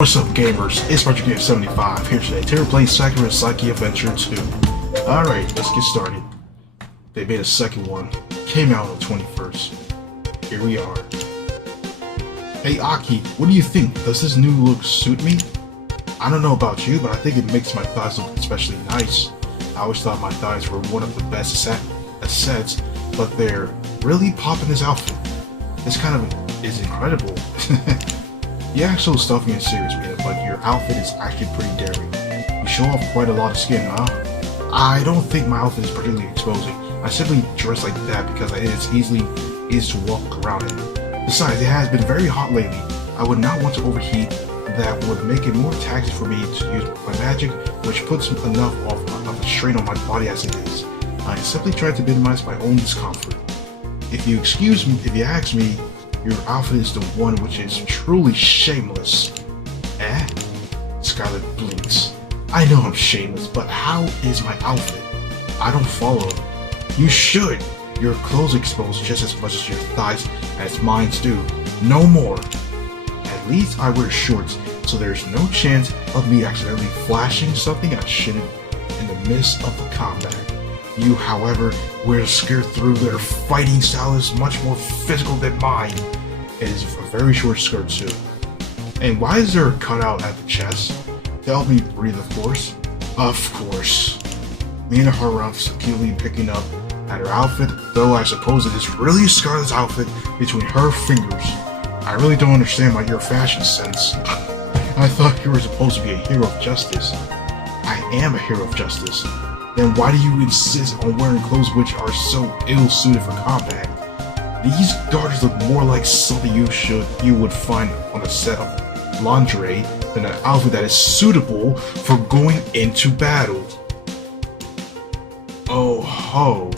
What's up, gamers? It's Project 75 here today. Today we're playing Sakura Psyche Adventure 2. Alright, let's get started. They made a second one. Came out on the 21st. Here we are. Hey Aki, what do you think? Does this new look suit me? I don't know about you, but I think it makes my thighs look especially nice. I always thought my thighs were one of the best assets, but they're really popping this outfit. This kind of is incredible. The actual stuffing is serious, man, but your outfit is actually pretty daring. You show off quite a lot of skin, huh? I don't think my outfit is particularly exposing. I simply dress like that because it's easy to walk around in. Besides, it has been very hot lately. I would not want to overheat. That would make it more taxing for me to use my magic, which puts enough of a strain on my body as it is. I simply try to minimize my own discomfort. If you ask me, your outfit is the one which is truly shameless. Eh? Scarlet blinks. I know I'm shameless, but how is my outfit? I don't follow. You should. Your clothes expose just as much as your thighs as mine do. No more. At least I wear shorts, so there's no chance of me accidentally flashing something I shouldn't in the midst of the combat. You, however, wear a skirt through their fighting style is much more physical than mine. It is a very short skirt too. And why is there a cutout at the chest? To help me breathe, of course. Of course. Mina Harumph's acutely picking up at her outfit, though I suppose it is really Scarlet's outfit between her fingers. I really don't understand your fashion sense. I thought you were supposed to be a hero of justice. I am a hero of justice. Then why do you insist on wearing clothes which are so ill-suited for combat? These garters look more like something you would find on a set of lingerie than an outfit that is suitable for going into battle. Oh ho!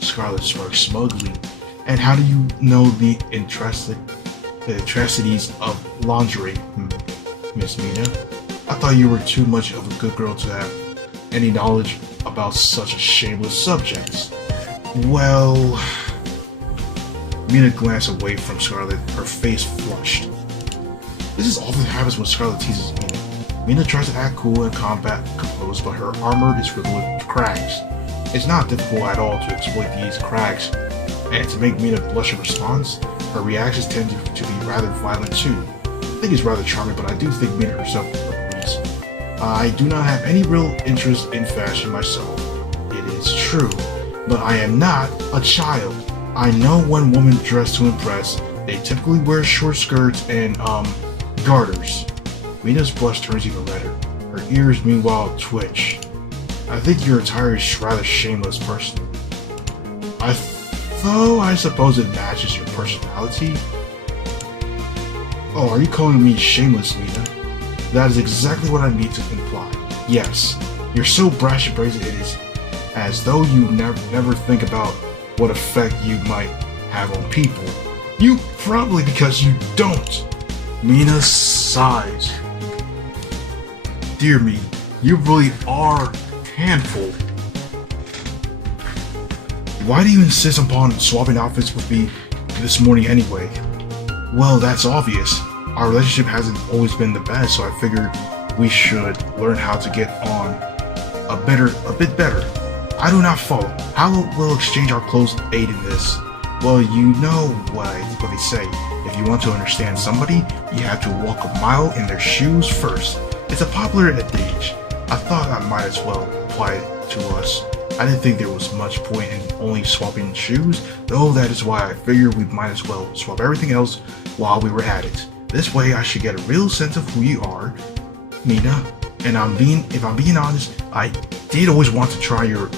Scarlet smirks smugly. And how do you know the intricacies of lingerie, Miss Mina? I thought you were too much of a good girl to have any knowledge about such a shameless subject. Well... Mina glanced away from Scarlet, her face flushed. This is often happens when Scarlet teases Mina. Mina tries to act cool and combat composed, but her armor is riddled with cracks. It's not difficult at all to exploit these cracks, and to make Mina blush in response, her reactions tend to be rather violent too. I think it's rather charming, but I do think Mina herself agrees. I do not have any real interest in fashion myself. It is true, but I am not a child. I know when women dress to impress, they typically wear short skirts and, garters. Mina's blush turns even redder. Her ears, meanwhile, twitch. I think your attire is rather shameless, personally. I suppose it matches your personality. Oh, are you calling me shameless, Mina? That is exactly what I need to imply. Yes, you're so brash and brazen it is as though you never think about what effect you might have on people. You probably because you don't. Mina sighs. Dear me, you really are a handful. Why do you insist upon swapping outfits with me this morning anyway? Well, that's obvious. Our relationship hasn't always been the best, so I figured we should learn how to get on a bit better. I do not follow. How will exchange our clothes aid in this? Well, you know what they say. If you want to understand somebody, you have to walk a mile in their shoes first. It's a popular adage. I thought I might as well apply it to us. I didn't think there was much point in only swapping shoes, though that is why I figured we might as well swap everything else while we were at it. This way I should get a real sense of who you are, Mina. And if I'm being honest, I did always want to try your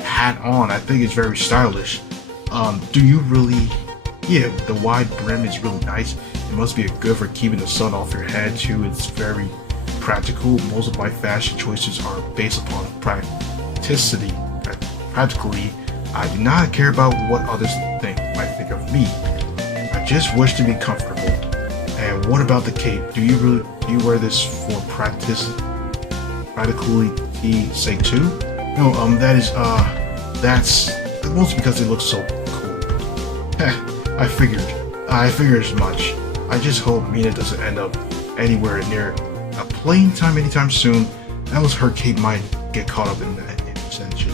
hat on. I think it's very stylish. Do you really? Yeah, the wide brim is really nice. It must be good for keeping the sun off your head too. It's very practical. Most of my fashion choices are based upon practicality. Practically, I do not care about what others might think of me. I just wish to be comfortable. And what about the cape? Do you wear this for practicality sake too? No, that's mostly because it looks so cool. Heh, I figured as much. I just hope Mina doesn't end up anywhere near a playing time anytime soon, unless her cape might get caught up in that extension.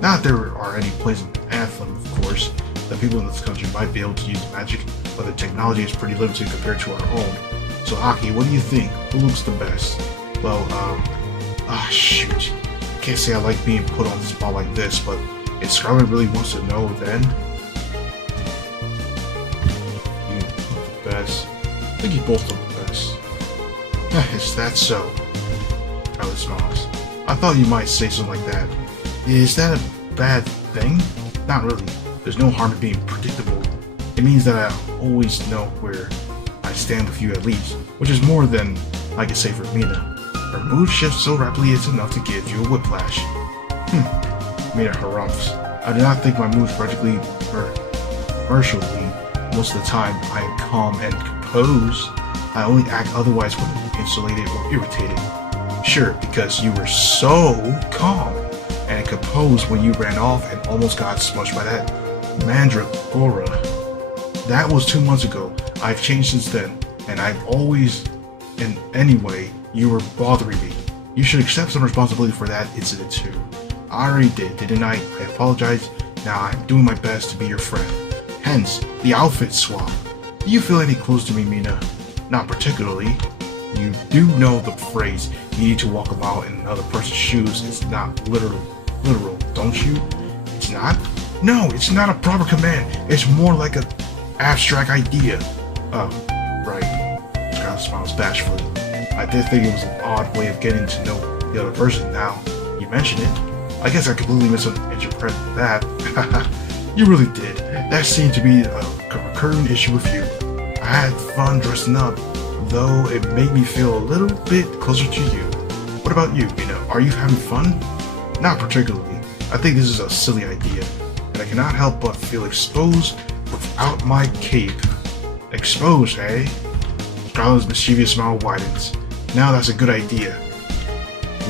Not that there are any places in Anthem, of course, that people in this country might be able to use magic, but the technology is pretty limited compared to our own. So Aki, what do you think? Who looks the best? Well, shoot. I can't say I like being put on the spot like this, but if Scarlet really wants to know, then you look the best. I think you both look the best. Is that so? Scarlet smiles. I thought you might say something like that. Is that a bad thing? Not really. There's no harm in being predictable. It means that I always know where I stand with you at least, which is more than I can say for Mina. Her mood shifts so rapidly it's enough to give you a whiplash. Mina harumphs. I do not think my mood's practically virtually. Most of the time, I am calm and composed. I only act otherwise when insulated or irritated. Sure, because you were so calm and composed when you ran off and almost got smushed by that Mandragora. That was 2 months ago. I've changed since then, and I've always, in any way, you were bothering me. You should accept some responsibility for that incident too. I already did, didn't I? I apologize. Now I'm doing my best to be your friend. Hence, the outfit swap. Do you feel any close to me, Mina? Not particularly. You do know the phrase, you need to walk a mile in another person's shoes. It's not literal, don't you? It's not? No, it's not a proper command. It's more like an abstract idea. Oh, right. Scarlet smiles bashfully. I did think it was an odd way of getting to know the other person now. You mentioned it. I guess I completely misinterpreted that. You really did. That seemed to be a recurring issue with you. I had fun dressing up, though it made me feel a little bit closer to you. What about you, Mina? Are you having fun? Not particularly. I think this is a silly idea, and I cannot help but feel exposed without my cape. Exposed, eh? Scarlet's mischievous smile widens. Now that's a good idea.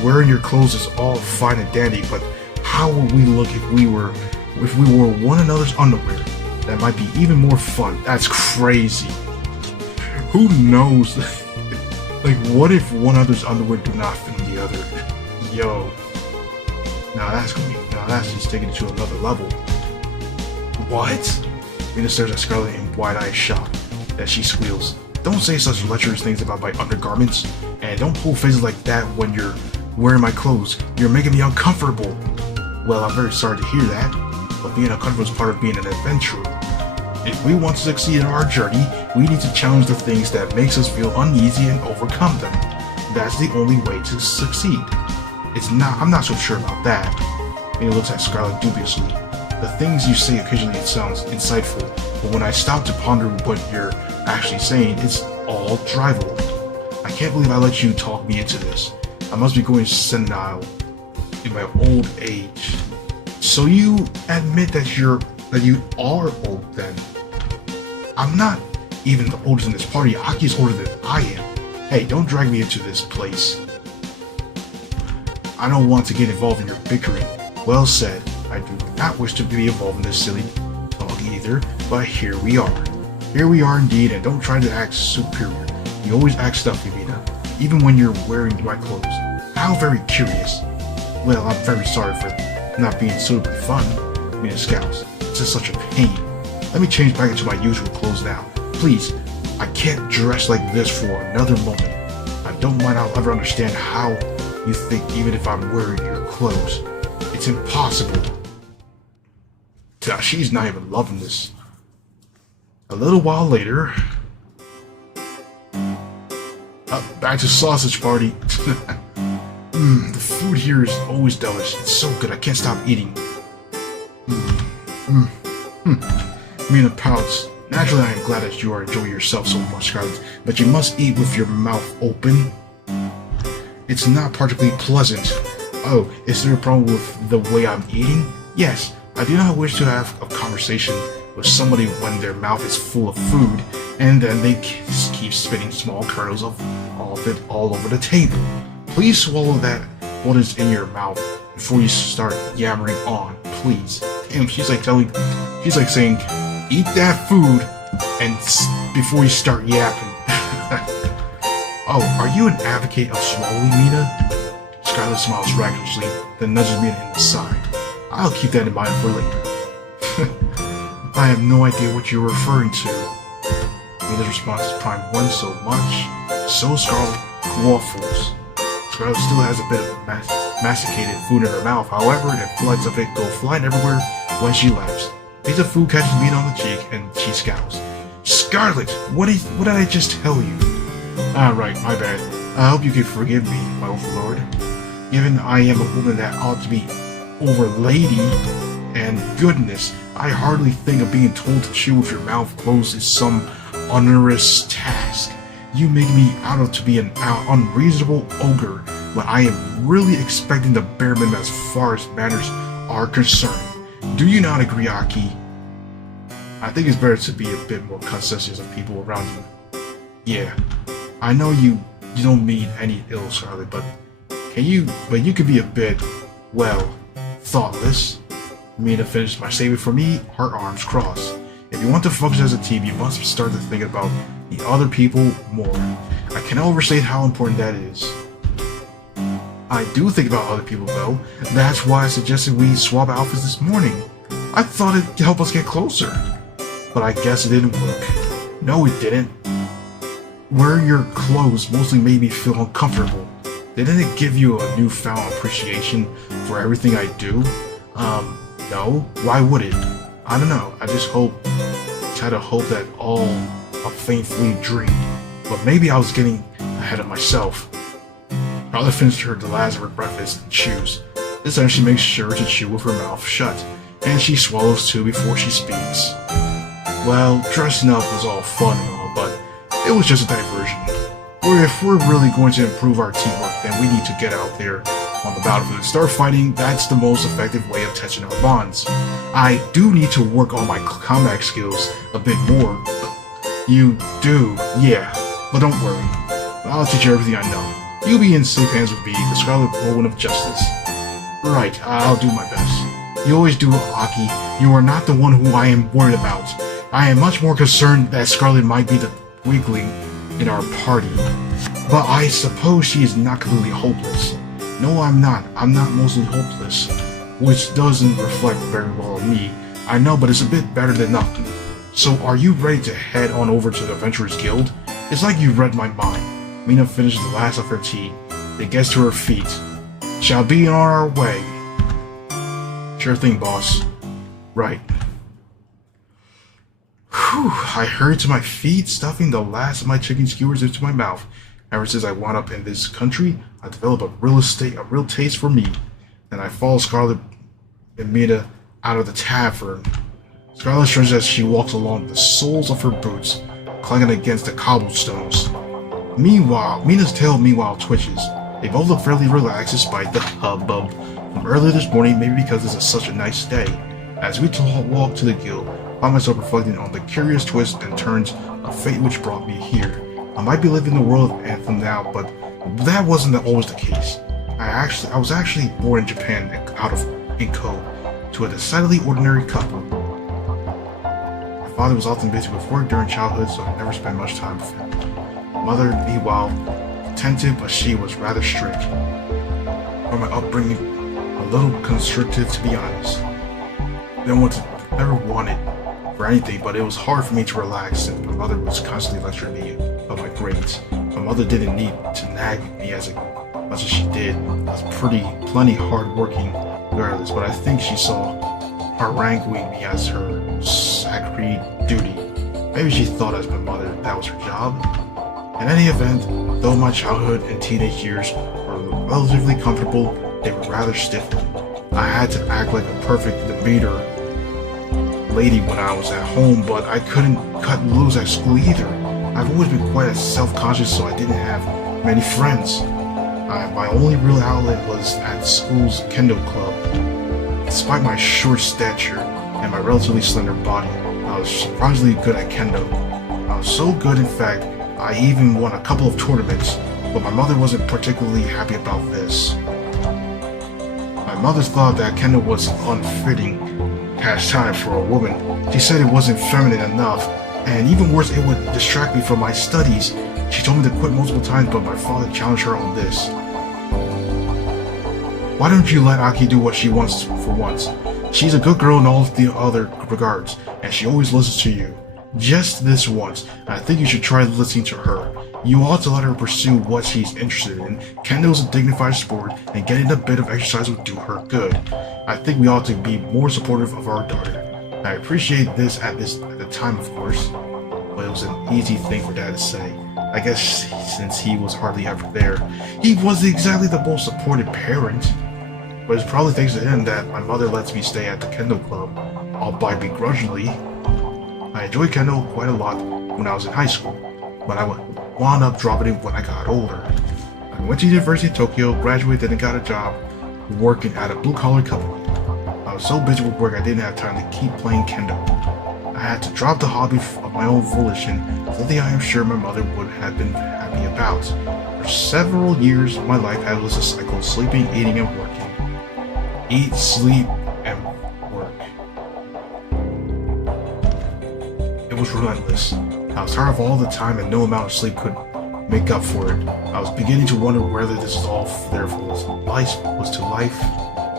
Wearing your clothes is all fine and dandy, but how would we look if we wore one another's underwear? That might be even more fun. That's crazy. Who knows? Like, what if one other's underwear do not fit in the other? Yo. Now that's just taking it to another level. What? Mina stares at Scarlet in wide-eyed shock as she squeals. Don't say such lecherous things about my undergarments, and don't pull faces like that when you're wearing my clothes. You're making me uncomfortable. Well, I'm very sorry to hear that, but being uncomfortable is part of being an adventurer. If we want to succeed in our journey, we need to challenge the things that makes us feel uneasy and overcome them. That's the only way to succeed. I'm not so sure about that. Mina looks at Scarlet dubiously. The things you say occasionally it sounds insightful, but when I stop to ponder what you're actually saying, it's all drivel. I can't believe I let you talk me into this. I must be going senile in my old age. So you admit that you are old then? I'm not even the oldest in this party. Aki's older than I am. Hey, don't drag me into this place. I don't want to get involved in your bickering. Well said. I do not wish to be involved in this silly talk either, but here we are. Here we are indeed, and don't try to act superior. You always act stuffy, Mina, even when you're wearing my clothes. How very curious. Well, I'm very sorry for not being suitably fun. Mina scowls. It's just such a pain. Let me change back into my usual clothes now. Please, I can't dress like this for another moment. I don't mind I'll ever understand how you think even if I'm wearing your clothes. It's impossible. She's not even loving this. A little while later, back to sausage party. The food here is always delicious. It's so good, I can't stop eating. Mina pouts. Naturally, I am glad that you are enjoying yourself so much, Scarlet, but you must eat with your mouth open. It's not particularly pleasant. Oh, is there a problem with the way I'm eating? Yes, I do not wish to have a conversation with somebody when their mouth is full of food, and then they keep spitting small kernels of it all over the table. Please swallow that what is in your mouth before you start yammering on, please. Damn, she's like saying, eat that food and before you start yapping. Oh, are you an advocate of swallowing, Mina? Skylar smiles recklessly, then nudges Mina in the side. I'll keep that in mind for later. I have no idea what you're referring to. Mina's response is prime one so much. So Scarlet waffles. Scarlet still has a bit of masticated food in her mouth, however, and flights of it go flying everywhere when she laughs. A piece of food catches Mina on the cheek, and she scowls. Scarlet, what did I just tell you? Right, my bad. I hope you can forgive me, my overlord. Given I am a woman that ought to be over lady, and goodness, I hardly think of being told to chew with your mouth closed is some onerous task. You make me out to be an unreasonable ogre, but I am really expecting the bare minimum as far as manners are concerned. Do you not agree, Aki? I think it's better to be a bit more conscientious of people around you. Yeah, I know you don't mean any ill, Scarlet, but you could be a bit, well, thoughtless. Mina finished my statement for me, her arms crossed. If you want to function as a team, you must start to think about the other people more. I cannot overstate how important that is. I do think about other people though. That's why I suggested we swap outfits this morning. I thought it'd help us get closer. But I guess it didn't work. No, it didn't. Wearing your clothes mostly made me feel uncomfortable. Didn't it give you a newfound appreciation for everything I do? No. Why would it? I don't know. I just had to hope that all a faint fleeting dream. But maybe I was getting ahead of myself. Carla finished the last of her breakfast and chews. This time she makes sure to chew with her mouth shut, and she swallows too before she speaks. Well, dressing up was all fun and all, but it was just a diversion. If we're really going to improve our teamwork, then we need to get out there on the battlefield and start fighting. That's the most effective way of testing our bonds. I do need to work on my combat skills a bit more. You do, yeah, but don't worry. I'll teach you everything I know. You'll be in safe hands with me, the Scarlet Woman of Justice. Right, I'll do my best. You always do, Aki. You are not the one who I am worried about. I am much more concerned that Scarlet might be the weakling in our party. But I suppose she is not completely hopeless. No, I'm not. I'm not mostly hopeless. Which doesn't reflect very well on me. I know, but it's a bit better than nothing. So are you ready to head on over to the Adventurers Guild? It's like you read my mind. Mina finishes the last of her tea, then gets to her feet. Shall be on our way. Sure thing, boss. Right. Whew, I hurried to my feet, stuffing the last of my chicken skewers into my mouth. Ever since I wound up in this country, I developed a real taste for meat. Then I follow Scarlet and Mina out of the tavern. Scarlet stretches as she walks along, the soles of her boots clanging against the cobblestones. Meanwhile, Mina's tail twitches. They both look fairly relaxed despite the hubbub from earlier this morning, maybe because this is such a nice day. As we walk to the guild, I find myself reflecting on the curious twists and turns of fate which brought me here. I might be living in the world of Anthem now, but that wasn't always the case. I was actually born in Japan out of Inko to a decidedly ordinary couple. My father was often busy with work during childhood, so I never spent much time with him. Mother, meanwhile, attentive, but she was rather strict. For my upbringing, a little constrictive to be honest. Never wanted for anything, but it was hard for me to relax since my mother was constantly lecturing me about my grades. My mother didn't need to nag me as much as she did. I was plenty hard-working regardless, but I think she saw haranguing me as her sacred duty. Maybe she thought as my mother that was her job. In any event, though my childhood and teenage years were relatively comfortable, they were rather stifling. I had to act like a perfect demeanor lady when I was at home, but I couldn't cut loose at school either. I've always been quite self-conscious, so I didn't have many friends. My only real outlet was at school's kendo club. Despite my short stature and my relatively slender body, I was surprisingly good at kendo. I was so good, in fact, I even won a couple of tournaments, but my mother wasn't particularly happy about this. My mother thought that kendo was unfitting pastime for a woman. She said it wasn't feminine enough, and even worse, it would distract me from my studies. She told me to quit multiple times, but my father challenged her on this. Why don't you let Aki do what she wants for once? She's a good girl in all of the other regards, and she always listens to you. Just this once, I think you should try listening to her. You ought to let her pursue what she's interested in. Kendo is a dignified sport, and getting a bit of exercise will do her good. I think we ought to be more supportive of our daughter. I appreciate this at the time, of course, but it was an easy thing for Dad to say. I guess since he was hardly ever there, he wasn't exactly the most supportive parent. But it's probably thanks to him that my mother lets me stay at the Kendo Club, albeit begrudgingly. I enjoyed Kendo quite a lot when I was in high school, but I wound up dropping it when I got older. I went to University of Tokyo, graduated, and got a job working at a blue-collar company. I was so busy with work I didn't have time to keep playing Kendo. I had to drop the hobby of my own volition, something I am sure my mother would have been happy about. For several years, my life had was a cycle of sleeping, eating, and working. Eat, sleep, and work. It was relentless. I was tired of all the time and no amount of sleep could make up for it. I was beginning to wonder whether this was all there was to life.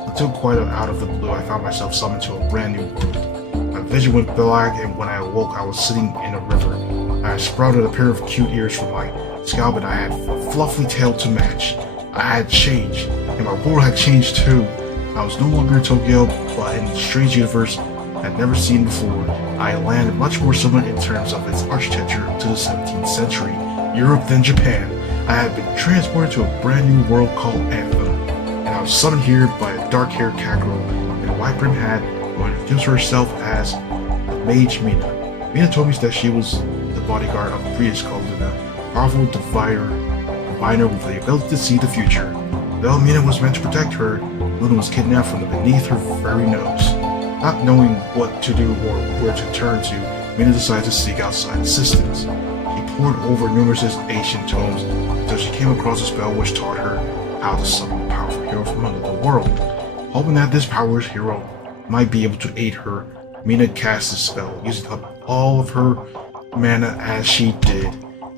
Until quite out of the blue, I found myself summoned to a brand new world. My vision went black, and when I awoke, I was sitting in a river. I had sprouted a pair of cute ears from my scalp, and I had a fluffy tail to match. I had changed, and my world had changed too. I was no longer in Tokyo, but in a strange universe I'd never seen before. I landed much more similar in terms of its architecture to the 17th century Europe than Japan. I had been transported to a brand new world called Anthem, and I was summoned here by a dark-haired cat girl in a white-brimmed hat who introduced herself as the Mage Mina. Mina told me that she was the bodyguard of a priest called Luna, a powerful diviner with the ability to see the future. Though Mina was meant to protect her, Luna was kidnapped from beneath her very nose. Not knowing what to do or where to turn to, Mina decided to seek outside assistance. She pored over numerous ancient tomes until she came across a spell which taught her how to summon a powerful hero from another world. Hoping that this powerful hero might be able to aid her, Mina cast the spell, using up all of her mana as she did.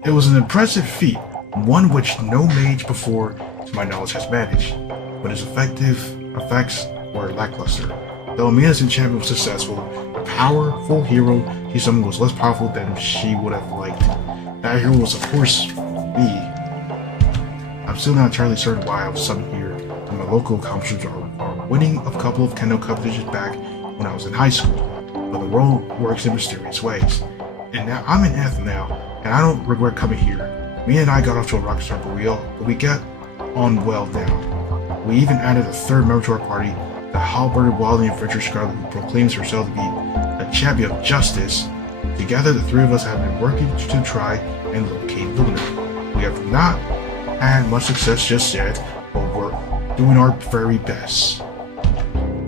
It was an impressive feat, one which no mage before, to my knowledge, has managed, but its effects were lackluster. Though Mina's enchantment was successful, the powerful hero she summoned was less powerful than she would have liked. That hero was, of course, me. I'm still not entirely certain why I was summoned here, but my local accomplishments are winning a couple of Kendo competitions back when I was in high school, but the world works in mysterious ways. And now I'm in Anthem now, and I don't regret coming here. Mina and I got off to a rocket start, but we got on well now. We even added a third member to our party, the halberded wildly adventurous girl who proclaims herself to be a champion of justice. Together, the three of us have been working to try and locate Luna. We have not had much success just yet, but we're doing our very best.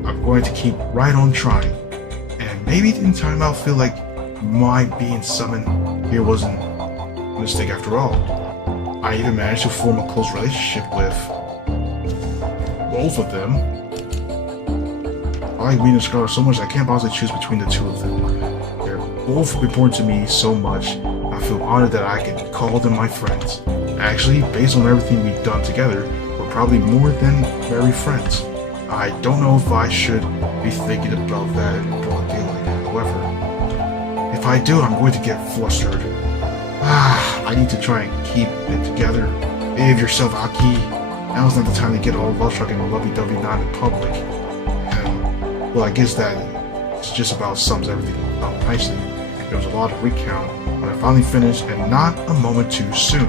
I'm going to keep right on trying, and maybe in time I'll feel like my being summoned here wasn't a mistake after all. I even managed to form a close relationship with both of them. I like Mina and Sakura so much I can't possibly choose between the two of them. They're both important to me so much, I feel honored that I can call them my friends. Actually, based on everything we've done together, we're probably more than merry friends. I don't know if I should be thinking about that in broad daylight, however. If I do, I'm going to get flustered. I need to try and keep it together. Behave yourself, Aki. Now's not the time to get all love-struck and lovey-dovey not in public. Well, I guess that it's just about sums everything up nicely. There was a lot of recount when I finally finished, and not a moment too soon.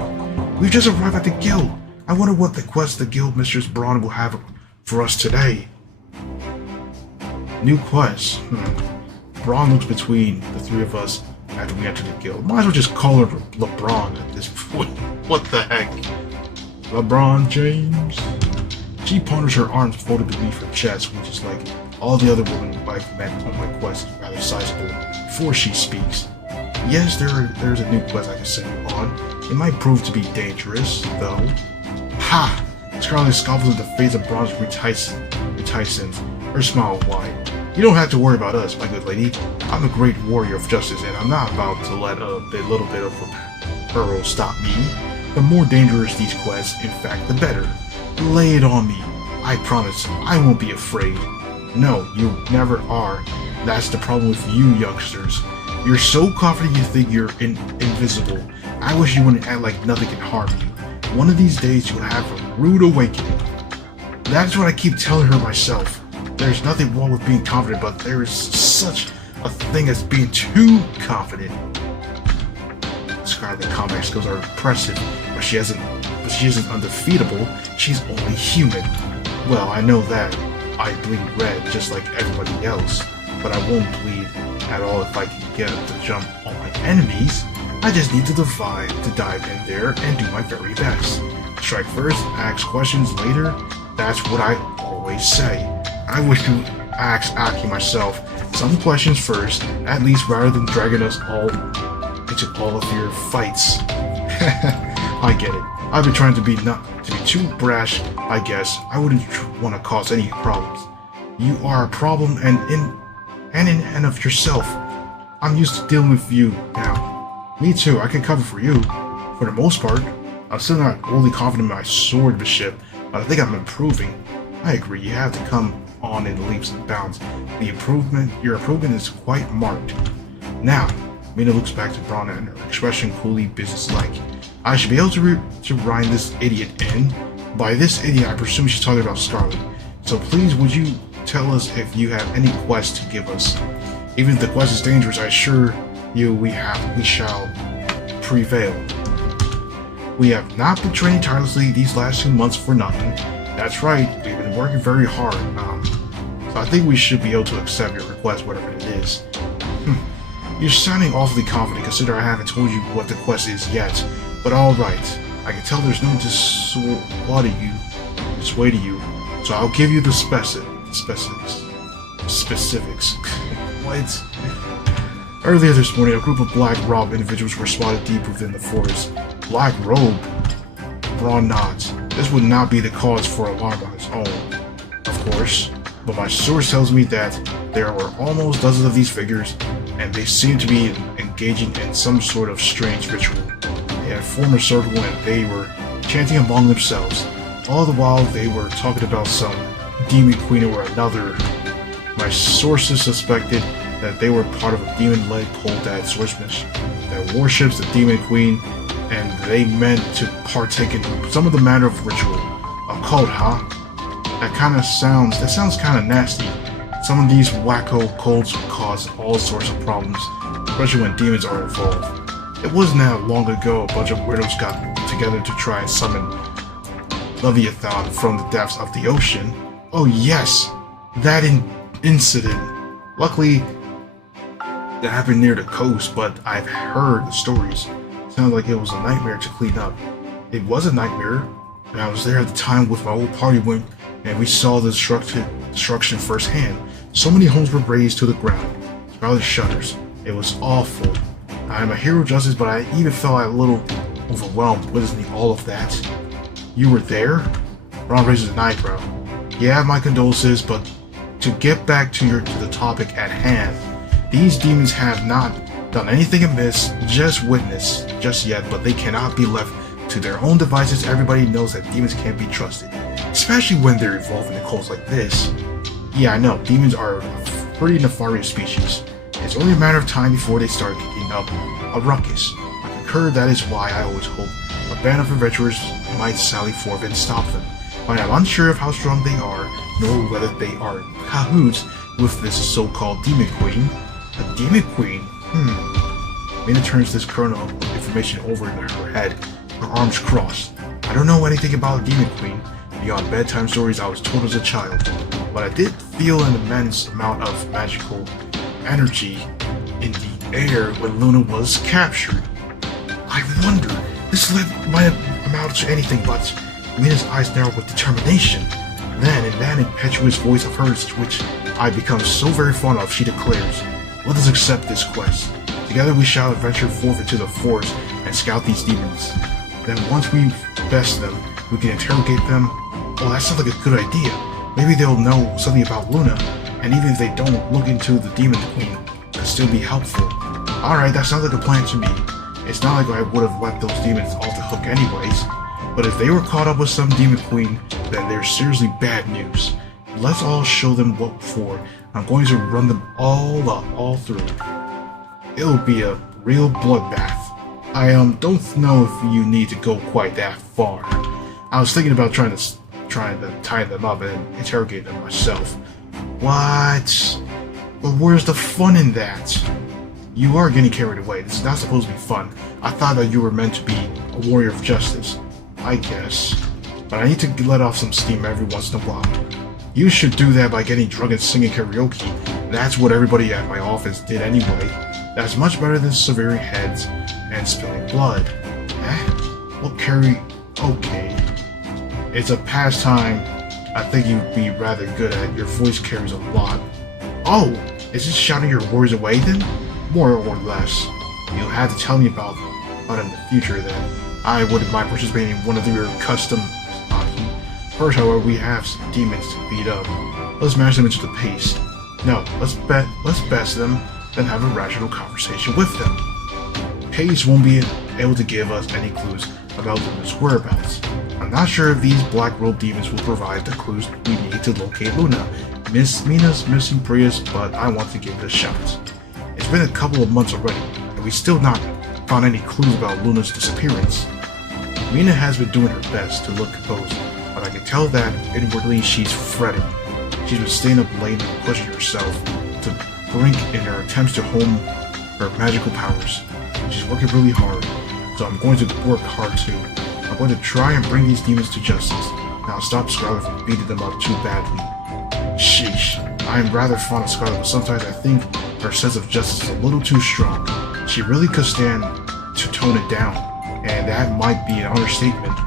We've just arrived at the guild. I wonder what the quest the guild Mistress Braun will have for us today. New quest. Braun looks between the three of us after we enter the guild. Might as well just call her LeBron at this point. What the heck? LeBron James? She ponders her arms folded beneath her chest, which is like all the other women I've met on my quest, rather sizable, before she speaks. Yes, there's a new quest I can send you on. It might prove to be dangerous, though. Ha! Scarlet scoffs in the face of Braun's reticence, her smile wide. You don't have to worry about us, my good lady. I'm a great warrior of justice, and I'm not about to let a little bit of Pearl stop me. The more dangerous these quests, in fact, the better. Lay it on me. I promise, I won't be afraid. No, you never are. That's the problem with you youngsters. You're so confident you think you're invisible. I wish you wouldn't act like nothing can harm you. One of these days you'll have a rude awakening. That's what I keep telling her myself. There's nothing wrong with being confident, but there is such a thing as being too confident. Scarlet's combat skills are impressive, but she isn't undefeatable. She's only human. Well, I know that. I bleed red just like everybody else, but I won't bleed at all if I can get to jump on my enemies. I just need to dive in there and do my very best. Strike first, ask questions later. That's what I always say. I wish to ask Aki myself some questions first, at least rather than dragging us all into all of your fights. I get it. I've been trying to be not to be too brash, I guess. I wouldn't want to cause any problems. You are a problem and in of yourself. I'm used to dealing with you now. Me too, I can cover for you. For the most part. I'm still not overly confident in my swordsmanship, but I think I'm improving. I agree, you have to come on in leaps and bounds. Your improvement is quite marked. Now, Mina looks back to Braun and her expression coolly businesslike. I should be able to rein this idiot in. By this idiot, I presume she's talking about Scarlet. So please, would you tell us if you have any quests to give us? Even if the quest is dangerous, I assure you we shall prevail. We have not been training tirelessly these last 2 months for nothing. That's right, we've been working very hard. So I think we should be able to accept your request, whatever it is. You're sounding awfully confident, consider I haven't told you what the quest is yet. But alright, I can tell there's no dissuade you, so I'll give you the specifics. What? Earlier this morning, a group of black-robed individuals were spotted deep within the forest. Black robe? Braun nods. This would not be the cause for alarm on its own, of course, but my source tells me that there were almost dozens of these figures, and they seemed to be engaging in some sort of strange ritual. They had formed a circle and they were chanting among themselves. All the while they were talking about some demon queen or another. My sources suspected that they were part of a demon-led cult that worships the demon queen, and they meant to partake in some of the manner of ritual. A cult, huh? That sounds kind of nasty. Some of these wacko cults cause all sorts of problems, especially when demons are involved. It wasn't that long ago a bunch of weirdos got together to try and summon Leviathan from the depths of the ocean. Oh yes, that incident. Luckily, that happened near the coast, but I've heard the stories. Sounds like it was a nightmare to clean up. It was a nightmare, and I was there at the time with my whole party when and we saw the destruction firsthand. So many homes were razed to the ground. Scarlet shudders. It was awful. I am a hero of justice, but I even felt a little overwhelmed witnessing all of that. You were there? Ron raises an eyebrow. Yeah, my condolences, but to get back to the topic at hand, these demons have not done anything amiss, just yet, but they cannot be left to their own devices. Everybody knows that demons can't be trusted, especially when they're involved in cults like this. Yeah, I know, demons are a pretty nefarious species. It's only a matter of time before they start kicking up a ruckus. I concur, that is why I always hope a band of adventurers might sally forth and stop them. But I'm unsure of how strong they are, nor whether they are in cahoots with this so-called demon queen. A demon queen? Mina turns this kernel of information over in her head, her arms crossed. I don't know anything about a demon queen, beyond bedtime stories I was told as a child, but I did feel an immense amount of magical energy in the air when Luna was captured. I wonder, this might have amounted to anything but Mina's eyes narrowed with determination. Then, in that impetuous voice of hers, which I become so very fond of, she declares, let us accept this quest. Together we shall venture forth into the forest and scout these demons. Then once we've bested them, we can interrogate them. Oh, that sounds like a good idea. Maybe they'll know something about Luna, and even if they don't look into the demon queen, it could still be helpful. Alright, that sounds like a plan to me. It's not like I would have let those demons off the hook anyways. But if they were caught up with some demon queen, then they're seriously bad news. Let's all show them what for. I'm going to run them all up, all through. It'll be a real bloodbath. I don't know if you need to go quite that far. I was thinking about trying to tie them up and interrogate them myself. What? But where's the fun in that? You are getting carried away. This is not supposed to be fun. I thought that you were meant to be a warrior of justice. I guess. But I need to let off some steam every once in a while. You should do that by getting drunk and singing karaoke. That's what everybody at my office did anyway. That's much better than severing heads and spilling blood. Well, okay. It's a pastime I think you'd be rather good at. Your voice carries a lot. Oh, is this shouting your worries away then? More or less. You'll have to tell me about it in the future then. I wouldn't mind participating in one of your custom hockey. First, however, we have some demons to beat up. Let's mash them into the paste. No, let's best them, then have a rational conversation with them. Pace won't be able to give us any clues about Luna's whereabouts. I'm not sure if these black-robed demons will provide the clues we need to locate Luna. Mina's missing Prius, but I want to give it a shot. It's been a couple of months already, and we still not found any clues about Luna's disappearance. Mina has been doing her best to look composed, but I can tell that inwardly she's fretting. She's been staying up late and pushing herself to brink in her attempts to hone her magical powers. She's working really hard, so I'm going to work hard too. I'm going to try and bring these demons to justice. Now stop Scarlet from beating them up too badly. Sheesh, I am rather fond of Scarlet, but sometimes I think her sense of justice is a little too strong. She really could stand to tone it down, and that might be an understatement.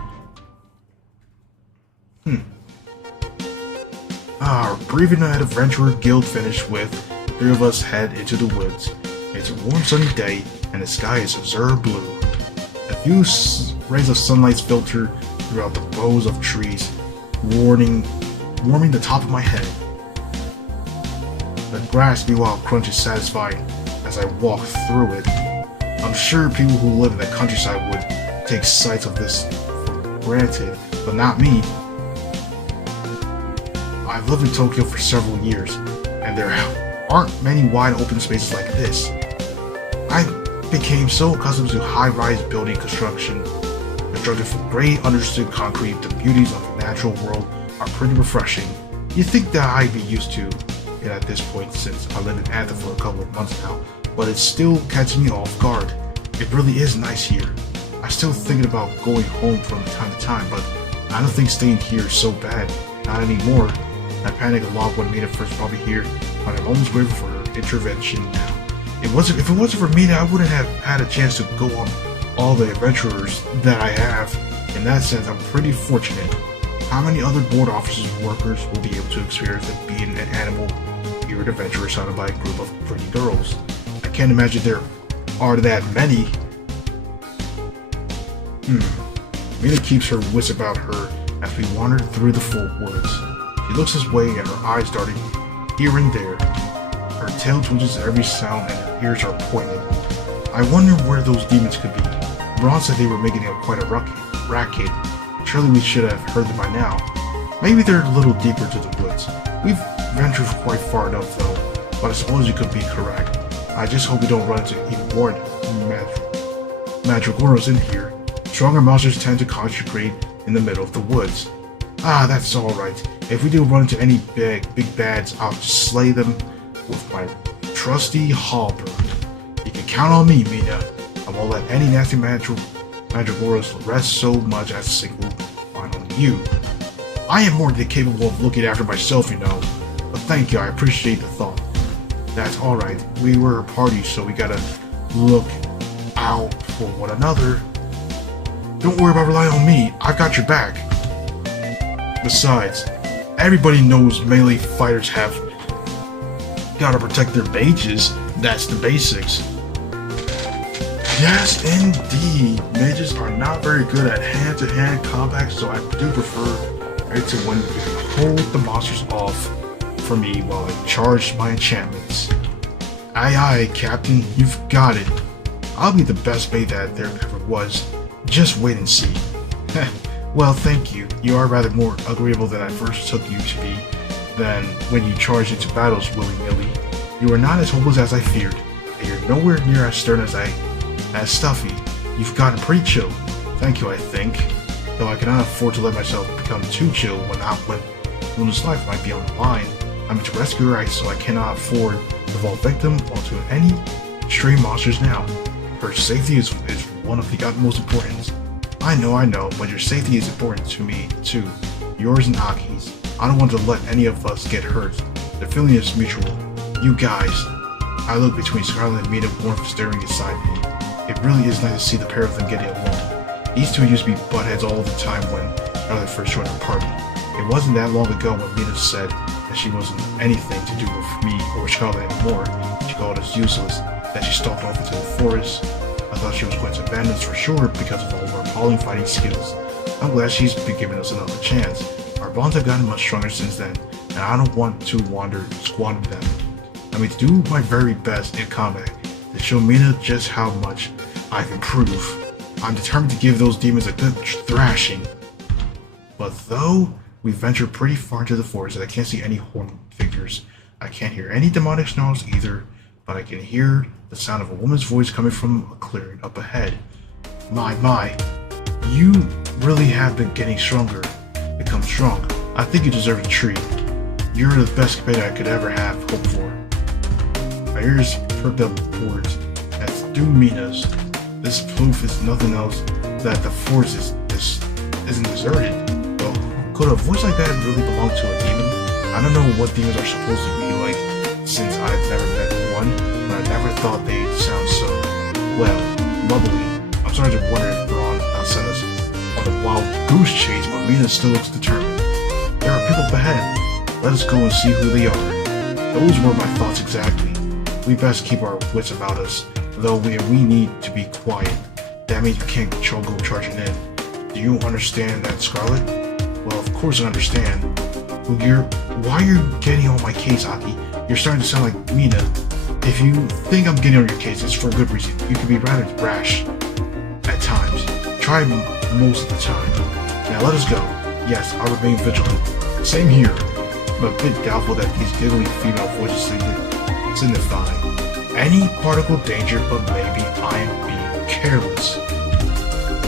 Our Breathing Night Adventurer Guild finished with the three of us head into the woods. It's a warm sunny day, and the sky is azure blue. A few rays of sunlight filter throughout the boughs of trees, warming the top of my head. The grass, meanwhile, crunches satisfying as I walk through it. I'm sure people who live in the countryside would take sights of this for granted, but not me. I've lived in Tokyo for several years, and there aren't many wide open spaces like this. I became so accustomed to high-rise building constructed from gray understood concrete. The beauties of the natural world are pretty refreshing. You'd think that I'd be used to it at this point since I lived in Anthem for a couple of months now, but it's still catching me off guard. It really is nice here. I'm still thinking about going home from time to time, but I don't think staying here is so bad. Not anymore. I panicked a lot when Mina first brought me here, but I'm almost grateful for her intervention now. If it wasn't for Mina, I wouldn't have had a chance to go on all the adventurers that I have. In that sense, I'm pretty fortunate. How many other board officers and workers will be able to experience that being an animal-eared adventurer surrounded by a group of pretty girls? I can't imagine there are that many. Mina keeps her wits about her as we wander through the full woods. She looks this way and her eyes darting here and there. Her tail twitches at every sound and her ears are pointed. I wonder where those demons could be. Braun said they were making it quite a racket. Surely we should have heard them by now. Maybe they're a little deeper to the woods. We've ventured quite far enough though, but I suppose you could be correct. I just hope we don't run into even more Magicoros in here. Stronger monsters tend to concentrate in the middle of the woods. That's alright. If we do run into any big bads, I'll just slay them with my trusty halberd. You can count on me, Mina. I won't let any nasty Magicoros rest so much as a single line on you. I am more than capable of looking after myself, you know. But thank you, I appreciate the thought. That's alright. We were a party, so we gotta look out for one another. Don't worry about relying on me. I've got your back. Besides, everybody knows melee fighters have gotta protect their mages. That's the basics. Yes, indeed. Mages are not very good at hand-to-hand combat, so I do prefer it to when you can hold the monsters off for me while I charge my enchantments. Aye, Captain, you've got it. I'll be the best maid that there ever was. Just wait and see. Well, thank you. You are rather more agreeable than I first took you to be than when you charged into battles willy-nilly. You are not as hopeless as I feared, and you're nowhere near as stern as stuffy. You've gotten pretty chill. Thank you, I think. Though I cannot afford to let myself become too chill when Luna's life might be on the line. I'm to rescue her, so I cannot afford to fall victim onto any stray monsters now. Her safety is one of the utmost importance. I know, but your safety is important to me, too. Yours and Aki's. I don't want to let any of us get hurt. The feeling is mutual. You guys. I look between Scarlet and Mina, warmth staring inside me. It really is nice to see the pair of them getting along. These two used to be buttheads all the time when Scarlet first joined our party. It wasn't that long ago when Mina said that she wasn't anything to do with me or Scarlet anymore. She called us useless. Then she stalked off into the forest. I thought she was going to abandon us for sure because of all of our appalling fighting skills. I'm glad she's been giving us another chance. Our bonds have gotten much stronger since then, and I don't want to squander them. I mean, to do my very best in combat, to show Mina just how much I can prove. I'm determined to give those demons a good thrashing. But though we ventured pretty far into the forest and I can't see any horned figures, I can't hear any demonic snarls either, but I can hear the sound of a woman's voice coming from a clearing up ahead. My, you really have been getting stronger. Become strong. I think you deserve a treat. You're the best companion I could ever have hoped for. My ears perked up words. That's Mina's. This proof is nothing else that the forest isn't deserted. Well, could a voice like that really belong to a demon? I don't know what demons are supposed to be like, since I've never met one, but I never thought they'd sound so, well, bubbly. I'm starting to wonder if Braun sent us on a wild goose chase, but Mina still looks determined. There are people up ahead. Let us go and see who they are. Those were my thoughts exactly. We best keep our wits about us, though we need to be quiet. That means we can't go charging in. Do you understand that, Scarlet? Well, of course I understand. Well, why are you getting on my case, Aki? You're starting to sound like Mina. If you think I'm getting on your case, it's for a good reason. You can be rather rash at times. Try most of the time. Now let us go. Yes, I'll remain vigilant. Same here. I'm a bit doubtful that these giggling female voices signify any particle danger, but maybe I am being careless.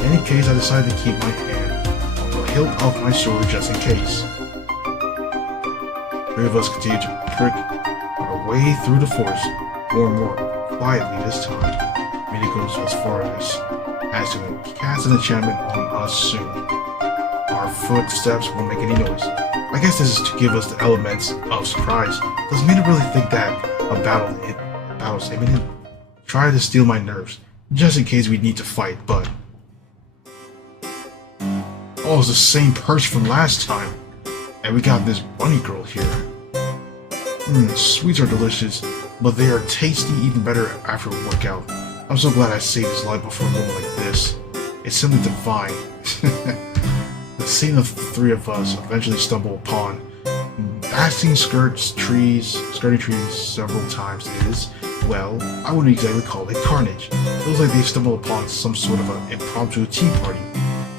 In any case, I decided to keep my hand on the hilt of my sword just in case. Three of us continue to prick our way through the forest, more and more quietly this time. Mina goes as far as to cast an enchantment on us soon. Our footsteps won't make any noise. I guess this is to give us the elements of surprise. Does Mina really think that a battle's imminent? Try to steal my nerves, just in case we need to fight, but... Oh, it's the same person from last time. And we got this bunny girl here. Sweets are delicious, but they are tasty even better after a workout. I'm so glad I saved his life before a moment like this. It's simply divine. The scene of the three of us eventually stumble upon basking skirting trees several times is, well, I wouldn't exactly call it carnage. It feels like they've stumbled upon some sort of an impromptu tea party.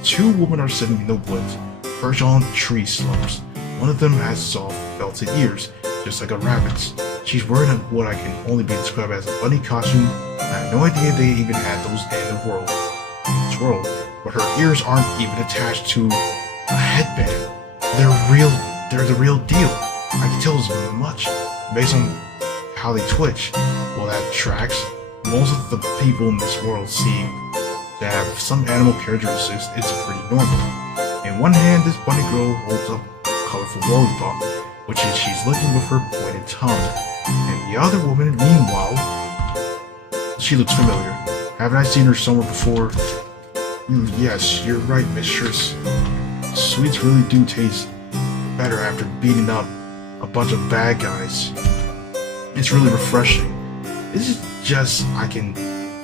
Two women are sitting in the woods, perched on tree slumps. One of them has soft, felted ears, just like a rabbit's. She's wearing what I can only be described as a bunny costume. I had no idea they even had those in the world. But her ears aren't even attached to a headband. They're the real deal. I can tell as much based on how they twitch. Well, that tracks. Most of the people in this world seem to have some animal characteristics. It's pretty normal. In one hand, this bunny girl holds up a colorful lollipop, which is she's licking with her pointed tongue. And the other woman, meanwhile, she looks familiar. Haven't I seen her somewhere before? Yes, you're right, mistress. Sweets really do taste better after beating up a bunch of bad guys. It's really refreshing. Is it just I can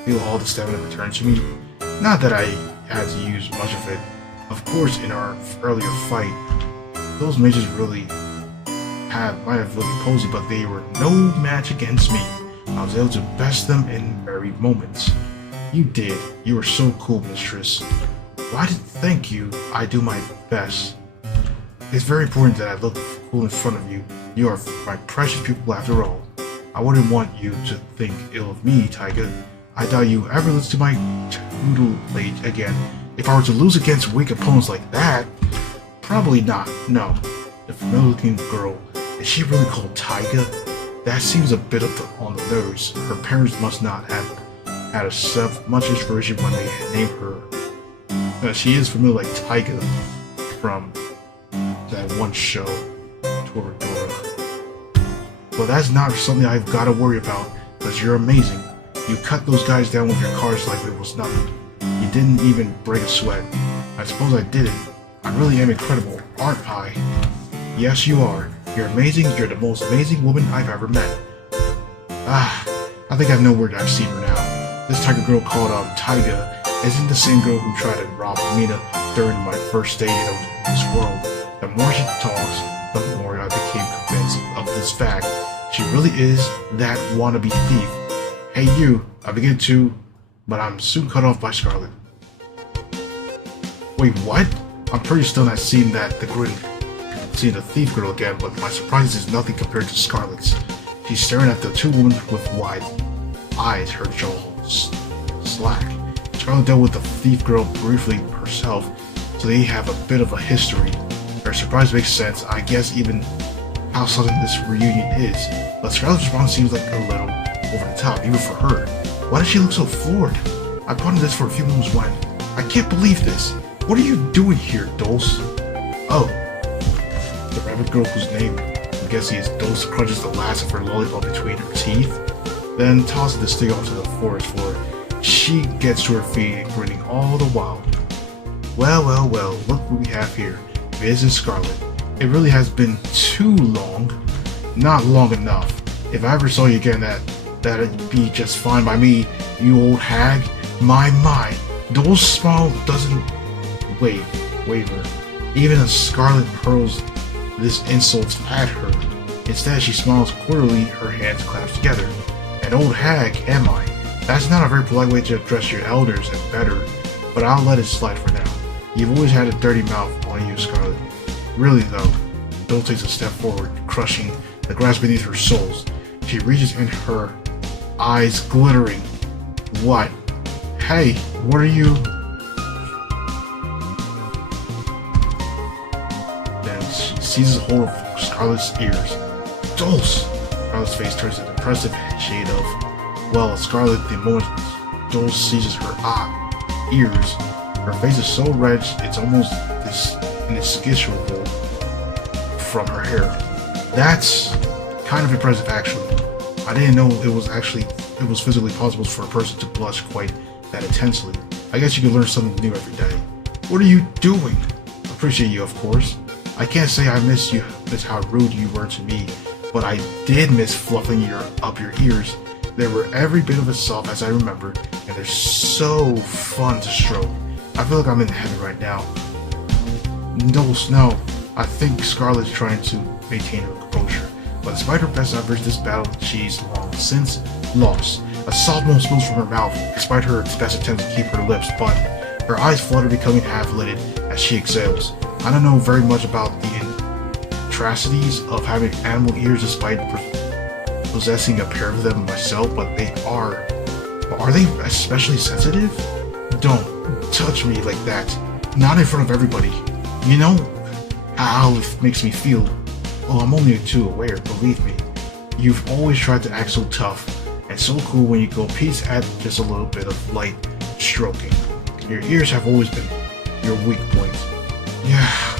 feel all the stamina return to me? Not that I had to use much of it. Of course, in our earlier fight, those mages might have looked posy, but they were no match against me. I was able to best them in very moments. You did. You were so cool, mistress. Why did thank you? I do my best. It's very important that I look cool in front of you. You are my precious pupil after all. I wouldn't want you to think ill of me, Taiga. I doubt you ever listen to my tutelage again. If I were to lose against weak opponents like that, probably not. No. The familiar-looking girl, is she really called Taiga? That seems a bit on the nose. Her parents must not have had much inspiration when they named her. She is familiar like Taiga from that one show, Toradora. But that's not something I've got to worry about, because you're amazing. You cut those guys down with your cars like it was nothing. You didn't even break a sweat. I suppose I didn't. I really am incredible, aren't I? Yes, you are. You're amazing. You're the most amazing woman I've ever met. I think I know where I've seen her now. This tiger girl called Taiga isn't the same girl who tried to rob Mina during my first day in this world. The more she talks, the more I became convinced of this fact. She really is that wannabe thief. Hey you, I begin to, but I'm soon cut off by Scarlet. Wait, what? I'm pretty still not seeing the thief girl again, but my surprise is nothing compared to Scarlet's. She's staring at the two women with wide eyes, her jaw slack. Scarlet dealt with the thief girl briefly herself, so they have a bit of a history. Her surprise makes sense, I guess, even how sudden this reunion is, but Scarlet's response seems like a little over the top, even for her. Why does she look so floored? I pondered this for a few moments when, I can't believe this. What are you doing here, Dulce? Oh. The rabbit girl whose name, I'm guessing is Dulce, crunches the last of her lollipop between her teeth, then tosses the stick onto the forest floor. She gets to her feet and grinning all the while. Well, look what we have here. Mrs. Scarlet. It really has been too long. Not long enough. If I ever saw you again, that'd be just fine by me, you old hag. My. Dulce's smile doesn't waver. Even as Scarlet hurls this insult at her. Instead, she smiles quarterly, her hands clasped together. An old hag, am I? That's not a very polite way to address your elders and better, but I'll let it slide for now. You've always had a dirty mouth on you, Scarlet. Really, though. Dulce takes a step forward, crushing the grass beneath her soles. She reaches in, her eyes glittering. What? Hey, what are you? Then she seizes hold of Scarlet's ears. Dulce! Scarlet's face turns an impressive shade of, well, Scarlet, the moment Dulce seizes her ears, her face is so red it's almost indistinguishable from her hair. That's kind of impressive, actually. I didn't know it was physically possible for a person to blush quite that intensely. I guess you can learn something new every day. What are you doing? Appreciate you, of course. I can't say I miss how rude you were to me, but I did miss fluffing up your ears. They were every bit of as soft as I remember, and they're so fun to stroke. I feel like I'm in heaven right now. No, I think Scarlet's trying to maintain her composure, but despite her best efforts, this battle she's long since lost. A soft moan spills from her mouth, despite her best attempts to keep her lips buttoned. Her eyes flutter, becoming half-lidded as she exhales. I don't know very much about the intricacies of having animal ears despite possessing a pair of them myself, but they are they especially sensitive? Don't touch me like that. Not in front of everybody. You know how it makes me feel. Oh, I'm only too aware, believe me. You've always tried to act so tough and so cool when you go peace at just a little bit of light stroking. Your ears have always been your weak point. Yeah,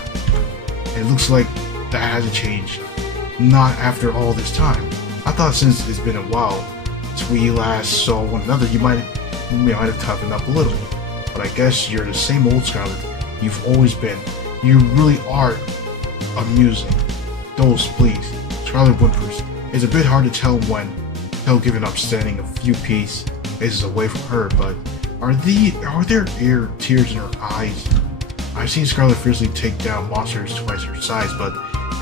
it looks like that hasn't changed. Not after all this time. I thought since it's been a while since we last saw one another, you might have toughened up a little. But I guess you're the same old Scarlet you've always been. You really are amusing. Dulce, please. Scarlet whimpers. It's a bit hard to tell given up standing a few paces away from her, but are there tears in her eyes? I've seen Scarlet fiercely take down monsters twice her size, but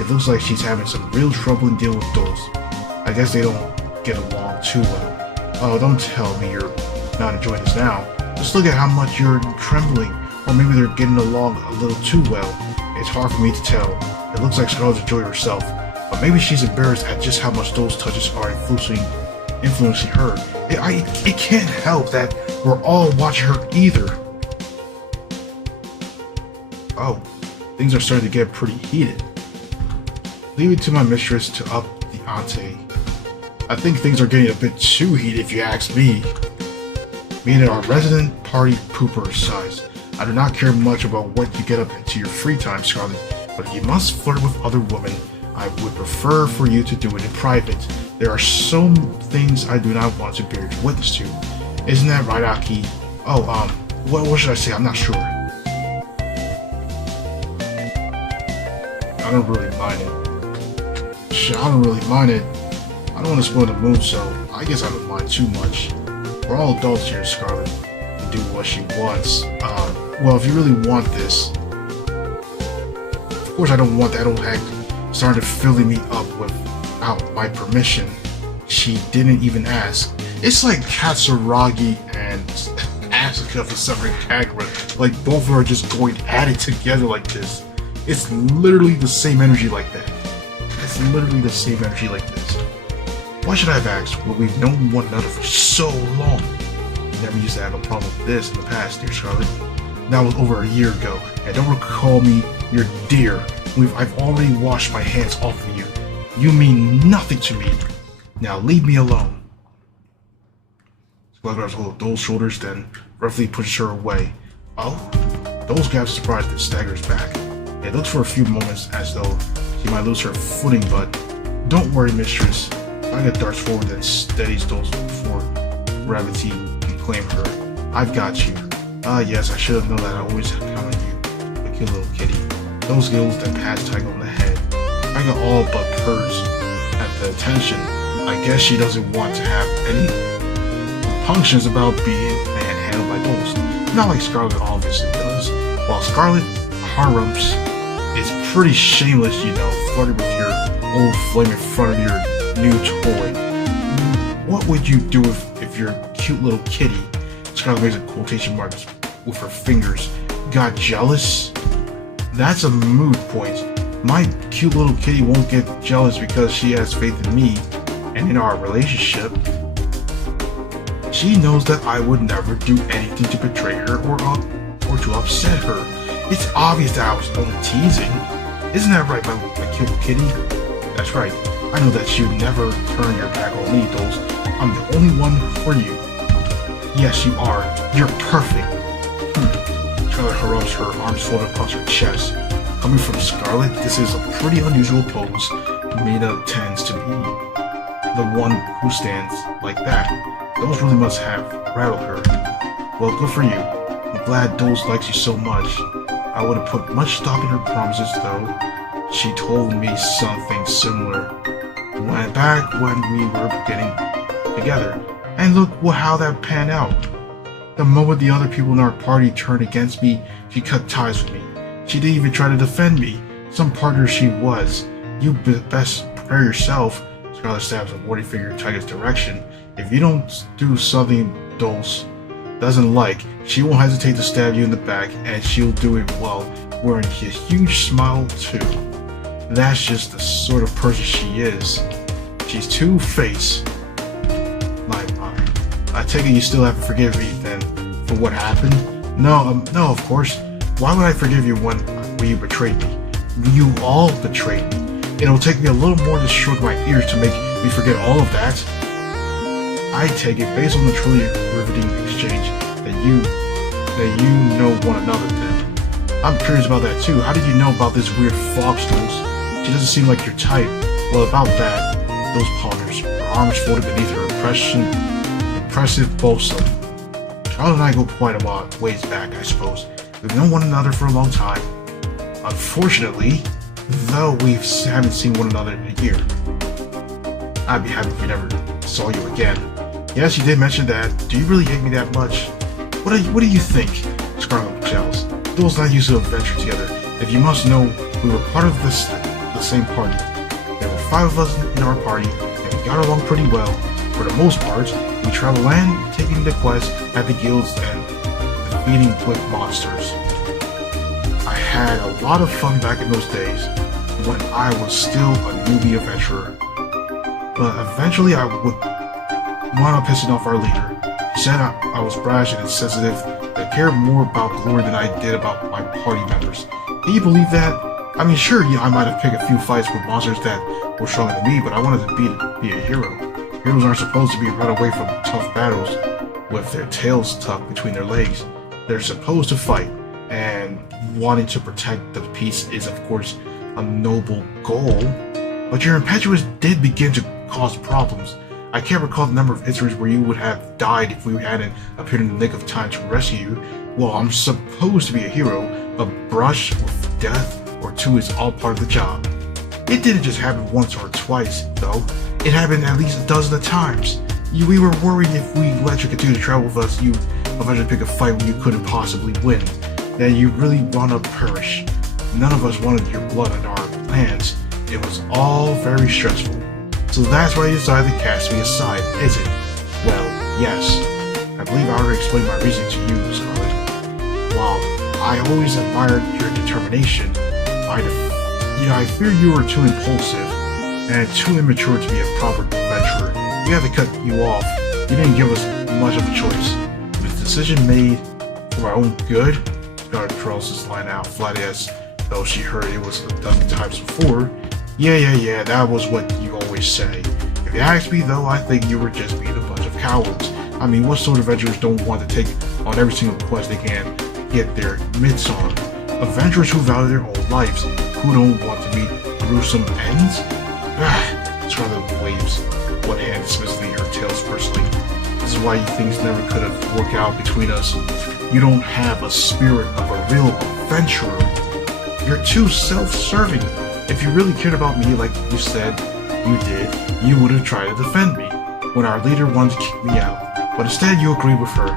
it looks like she's having some real trouble in dealing with Dulce. I guess they don't get along too well. Oh, don't tell me you're not enjoying this now. Just look at how much you're trembling, or maybe they're getting along a little too well. It's hard for me to tell. It looks like Scarlet's enjoying herself, but maybe she's embarrassed at just how much those touches are influencing her. It can't help that we're all watching her either. Oh, things are starting to get pretty heated. Leave it to my mistress to up the ante. I think things are getting a bit too heated if you ask me. Me and our resident party pooper size. I do not care much about what you get up into your free time, Scarlet, but if you must flirt with other women, I would prefer for you to do it in private. There are some things I do not want to bear witness to. Isn't that right, Aki? Oh, what should I say? I'm not sure. I don't really mind it. I don't really mind it. I don't want to spoil the mood, so I guess I don't mind too much. We're all adults here, Scarlet, and do what she wants. Well, if you really want this, of course I don't want that old hack started filling me up without my permission. She didn't even ask. It's like Katsuragi and Asuka for severing Kagura. Like both of them are just going at it together like this. It's literally the same energy like that. It's literally the same energy like this. Why should I have asked? Well, we've known one another for so long. I never used to have a problem with this in the past, dear Scarlet. That was over a year ago, and don't recall me your dear. I've already washed my hands off of you. You mean nothing to me. Now leave me alone. Scarlet grabs hold of Dole's shoulders, then roughly pushes her away. Oh? Dole's grabs surprised and staggers back. It looks for a few moments as though she might lose her footing, but don't worry, mistress. Saga darts forward and steadies Dole's before gravity can claim her. I've got you. Ah, yes, I should have known that. I always count on you. A cute little kitty. Those gills that pass Tiger on the head. Tiger all but purrs at the attention. I guess she doesn't want to have any compunctions about being handled by Doles. Not like Scarlet obviously does. While Scarlet Harumps is pretty shameless, you know, flirting with your old flame in front of your new toy. What would you do if your cute little kitty, Scarlet makes a quotation marks with her fingers, got jealous? That's a moot point. My cute little kitty won't get jealous because she has faith in me and in our relationship. She knows that I would never do anything to betray her or to upset her. It's obvious that I was only teasing. Isn't that right, my cute kitty? That's right. I know that you'd never turn your back on me, Doles. I'm the only one for you. Yes, you are. You're perfect. Scarlet rubs her arms folded across her chest. Coming from Scarlet, this is a pretty unusual pose. Mina tends to be the one who stands like that. Doles really must have rattled her. Well, good for you. I'm glad Doles likes you so much. I would have put much stock in her promises, though. She told me something similar back when we were getting together. And look how that panned out. The moment the other people in our party turned against me, she cut ties with me. She didn't even try to defend me. Some partner she was. You best prepare yourself. Scarlet stabs a warning finger in Tiger's direction. If you don't do something Doles doesn't like, she won't hesitate to stab you in the back, and she'll do it well, wearing a huge smile too. That's just the sort of person she is. She's two-faced. I take it you still haven't forgiven me then for what happened? No, of course. Why would I forgive you when you betrayed me? You all betrayed me. It'll take me a little more to shrug my ears to make me forget all of that. I take it based on the truly riveting exchange that you know one another then. I'm curious about that too. How did you know about this weird fox, Doles? She doesn't seem like your type. Well, about that, those pawners, her arms folded beneath her impressive bosom. Charles and I go quite a ways back, I suppose. We've known one another for a long time. Unfortunately, though we haven't seen one another in a year. I'd be happy if we never saw you again. Yes, you did mention that. Do you really hate me that much? What do you think? Scarlet jealous. Doles and I used to adventure together. If you must know, we were part of the same party. There were 5 of us in our party, and we got along pretty well, for the most part. We travel land, taking the quest at the guilds and defeating quick monsters. I had a lot of fun back in those days when I was still a newbie adventurer. But eventually I would wound up pissing off our leader. He said I was brash and insensitive, that I cared more about glory than I did about my party members. Can you believe that? I mean, sure, yeah, I might have picked a few fights with monsters that were stronger than me, but I wanted to be a hero. Heroes aren't supposed to be run away from tough battles with their tails tucked between their legs. They're supposed to fight, and wanting to protect the peace is, of course, a noble goal. But your impetuous did begin to cause problems. I can't recall the number of instances where you would have died if we hadn't appeared in the nick of time to rescue you. Well, I'm supposed to be a hero. A brush with death or two is all part of the job. It didn't just happen once or twice, though. It happened at least a dozen of times. We were worried if we let you continue to travel with us, you'd eventually pick a fight when you couldn't possibly win. Then you'd really want to perish. None of us wanted your blood on our hands. It was all very stressful. So that's why you decided to cast me aside, is it? Well, yes. I believe I already explained my reasoning to you, Scarlet. While I always admired your determination, I fear you were too impulsive and too immature to be a proper adventurer. We had to cut you off. You didn't give us much of a choice. It was a decision made for our own good. Scarlet curls this line out flat as though she heard it was a dozen times before. Yeah, that was what you always say. If you ask me though, I think you were just being a bunch of cowards. I mean, what sort of adventurers don't want to take on every single quest they can get their mitts on? Adventurers who value their own lives, who don't want to meet gruesome ends? Scarlet waves one hand dismissively her tails personally. This is why things never could have worked out between us. You don't have a spirit of a real adventurer. You're too self-serving. If you really cared about me like you said you did, you would have tried to defend me when our leader wanted to kick me out. But instead you agreed with her.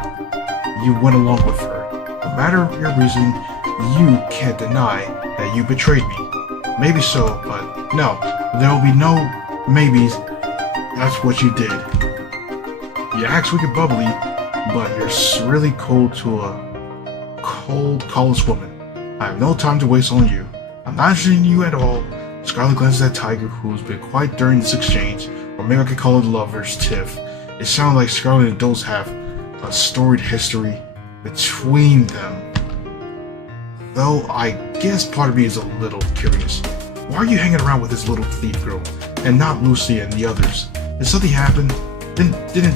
You went along with her. No matter your reason, you can't deny that you betrayed me. Maybe so, but no, there will be no maybes. That's what you did. You act weak and bubbly, but you're really cold to a cold, callous woman. I have no time to waste on you. I'm not interested in you at all. Scarlet glances at Tiger, who's been quiet during this exchange, or maybe I could call it lovers' tiff. It sounds like Scarlet and adults have a storied history between them. Though I guess part of me is a little curious. Why are you hanging around with this little thief girl, and not Lucy and the others? Did something happen?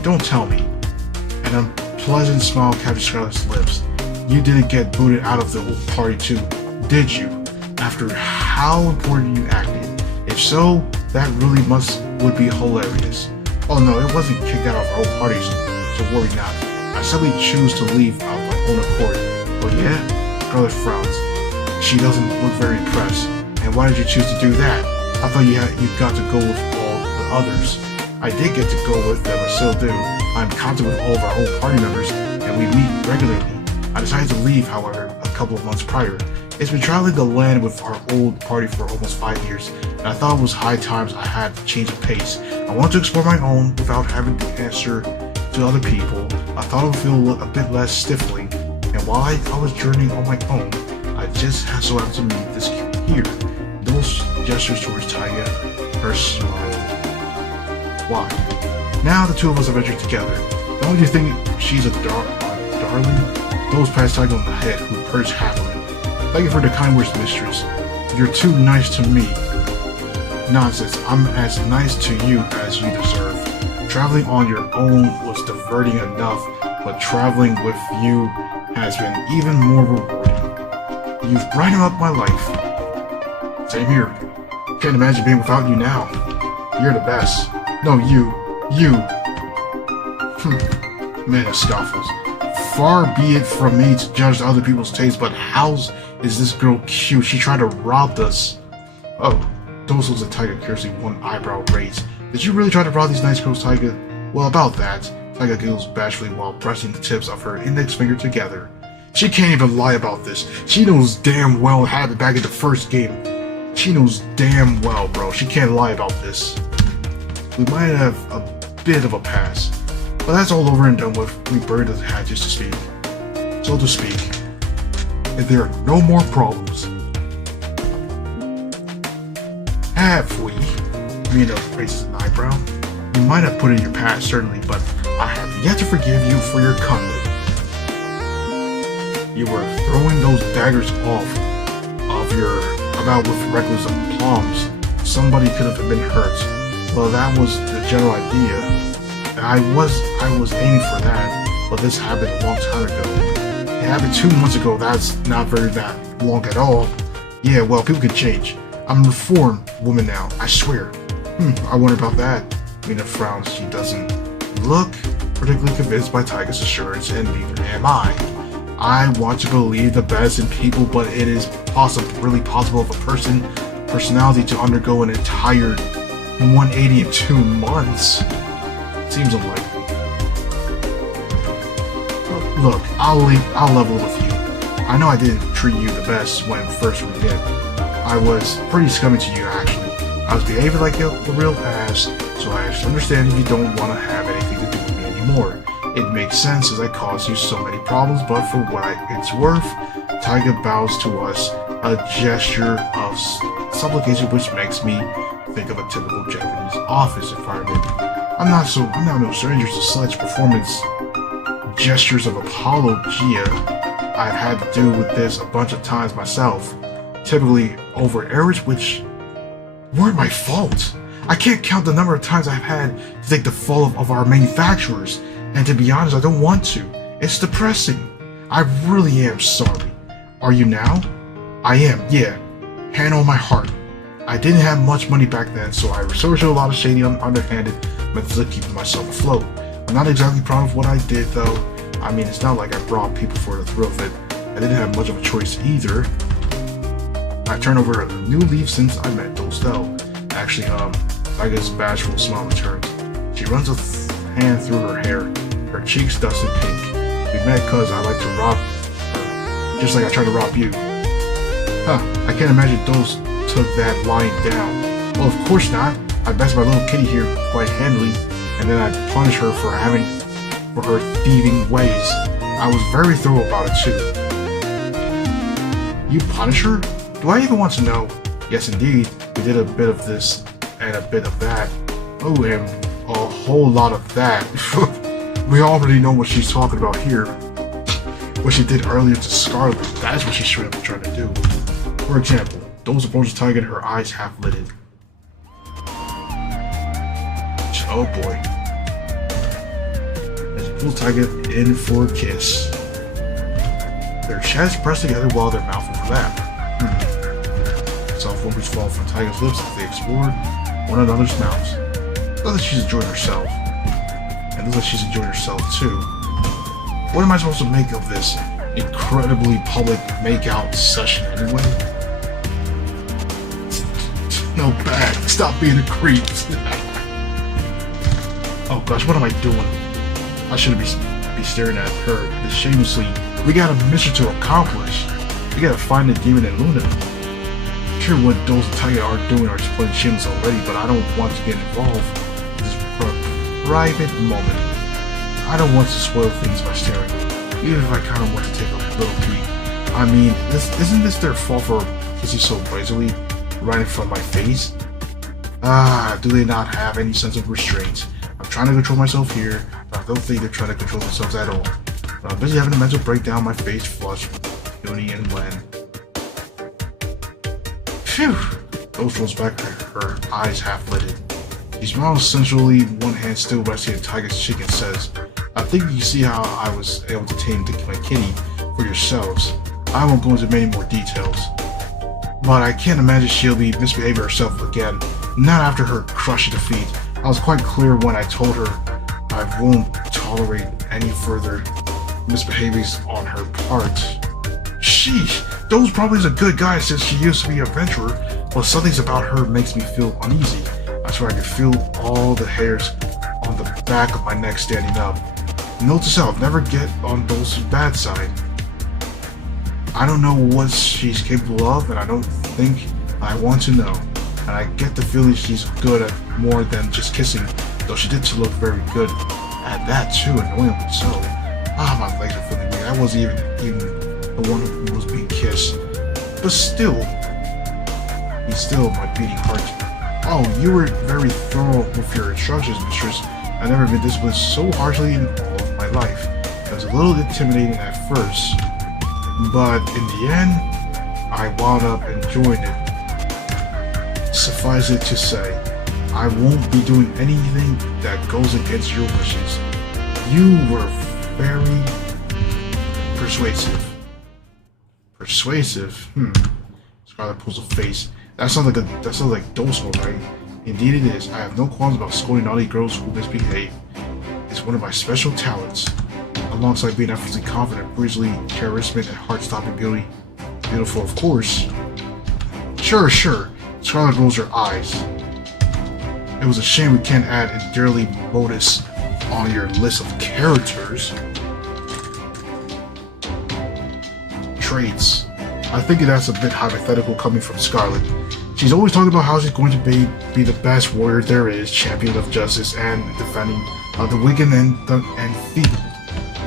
Don't tell me. An unpleasant smile captured Scarlet's lips. You didn't get booted out of the party too, did you? After how important you acted. If so, that really would be hilarious. Oh no, it wasn't kicked out of our own parties, so worry not. I simply choose to leave of my own accord. Oh yeah? Scarlet frowns. She doesn't look very impressed. And why did you choose to do that? I thought you got to go with all the others. I did get to go with them, I still do. I'm in contact with all of our old party members, and we meet regularly. I decided to leave, however, a couple of months prior. It's been traveling the land with our old party for almost 5 years, and I thought it was high times I had to change of pace. I wanted to explore my own without having to answer to other people. I thought it would feel a bit less stifling, and while I was journeying on my own, I just so happened to meet this here. Those gestures towards Taiga, her smile. Why? Now the two of us are venturing together. Don't you think she's a darling? Those pats Taiga on the head, who purrs happily. Thank you for the kind words, mistress. You're too nice to me. Nonsense, I'm as nice to you as you deserve. Traveling on your own was diverting enough, but traveling with you has been even more rewarding. You've brightened up my life. Same here. Can't imagine being without you now. You're the best. No, you. Man of scoffles. Far be it from me to judge other people's tastes, but how's is this girl cute? She tried to rob us. Oh, those was a Taiga, curiously, one eyebrow raised. Did you really try to rob these nice girls, Taiga? Well, about that. Taiga giggles bashfully while pressing the tips of her index finger together. She can't even lie about this. She knows damn well what happened back in the first game. She knows damn well, bro. She can't lie about this. We might have a bit of a pass. But that's all over and done with. We buried the hatches to speak. So to speak. And there are no more problems. Have we? Reno raises an eyebrow. You might have put it in your past, certainly, but I have yet to forgive you for your conduct. You were throwing those daggers about with reckless aplomb. Somebody could have been hurt. Well, that was the general idea. I was aiming for that, but this happened a long time ago. It happened 2 months ago. That's not very that long at all. Yeah, well, people can change. I'm a reformed woman now, I swear. I wonder about that. Mina frowns. She doesn't look particularly convinced by Taiga's assurance, and neither am I. I want to believe the best in people, but it is really possible of a personality to undergo an entire 180 in 2 months. Seems unlikely. Look, I'll level with you. I know I didn't treat you the best when first we did. I was pretty scummy to you, actually. I was behaving like a real ass, so I understand if you don't want to have anything to do with me anymore. It makes sense as I caused you so many problems, but for what it's worth, Taiga bows to us, a gesture of supplication which makes me think of a typical Japanese office environment. I'm not no stranger to such performance gestures of apologia. I've had to do with this a bunch of times myself, typically over errors which weren't my fault. I can't count the number of times I've had to take the fall of our manufacturers, and to be honest, I don't want to. It's depressing. I really am sorry. Are you now? I am, yeah. Hand on my heart. I didn't have much money back then, so I resorted to a lot of shady, underhanded methods of keeping myself afloat. I'm not exactly proud of what I did, though. I mean, it's not like I brought people for the thrill of it. I didn't have much of a choice either. I turned over a new leaf since I met Dostel. Actually, Taiga's bashful smile returns. She runs a hand through her hair, her cheeks dusted pink. We met cause I like to rob her, just like I tried to rob you. I can't imagine Dos took that lying down. Well, of course not. I bested my little kitty here quite handily, and then I punished her for her thieving ways. I was very thorough about it too. You punish her? Do I even want to know? Yes, indeed. We did a bit of this and a bit of that. Oh, and a whole lot of that. We already know what she's talking about here. What she did earlier to Scarlet, that's what she's straight up trying to do. For example, those approaches Taiga, her eyes half lidded. Oh boy. As he pulls Taiga in for a kiss. Their chests press together while their mouth overlap. Soft whimpers fall from Taiga's lips as they explore one another's mouths. Looks like she's enjoying herself. And looks like she's enjoying herself too. What am I supposed to make of this incredibly public make-out session anyway? No bad. Stop being a creep. Oh gosh, what am I doing? I shouldn't be staring at her this shamelessly. We got a mission to accomplish. We gotta find the demon in Luna. I'm sure what those and Taiga are doing are just playing shameless already, but I don't want to get involved in this private moment. I don't want to spoil things by staring, even if I kind of want to take a little peek. I mean, isn't this their fault for kissing so brazenly right in front of my face? Do they not have any sense of restraint? I'm trying to control myself here, but I don't think they're trying to control themselves at all. But I'm busy having a mental breakdown, my face flushed, puny and when. Phew! Ghost rolls back, her eyes half lidded. She smiles sensually, one hand still resting on Taiga's cheek and says, I think you see how I was able to tame my kitty for yourselves. I won't go into many more details. But I can't imagine she'll be misbehaving herself again, not after her crushing defeat. I was quite clear when I told her I won't tolerate any further misbehaviors on her part. Sheesh, Doe's probably is a good guy since she used to be an adventurer, but something's about her makes me feel uneasy. I swear I can feel all the hairs on the back of my neck standing up. Note to self, never get on Doe's bad side. I don't know what she's capable of, and I don't think I want to know. And I get the feeling she's good at more than just kissing, though she did look very good At that too, annoyingly so. Ah, my legs are feeling weird. I wasn't even the one who was being kissed. But still, he's still my beating heart. Oh, you were very thorough with your instructions, mistress. I've never been disciplined so harshly in all of my life. It was a little intimidating at first, but in the end, I wound up enjoying it. Suffice it to say, I won't be doing anything that goes against your wishes. You were very persuasive. Persuasive? Scarlet pulls a face. That sounds like docile, right? Indeed it is. I have no qualms about scolding naughty girls who misbehave. It's one of my special talents. Alongside being effortlessly confident, breezily charismatic, and heart-stopping beautiful, of course. Sure. Scarlet rolls her eyes. It was a shame we can't add endearly modus on your list of characters. Traits. I think that's a bit hypothetical coming from Scarlet. She's always talking about how she's going to be the best warrior there is, champion of justice and defending the wicked and feeble.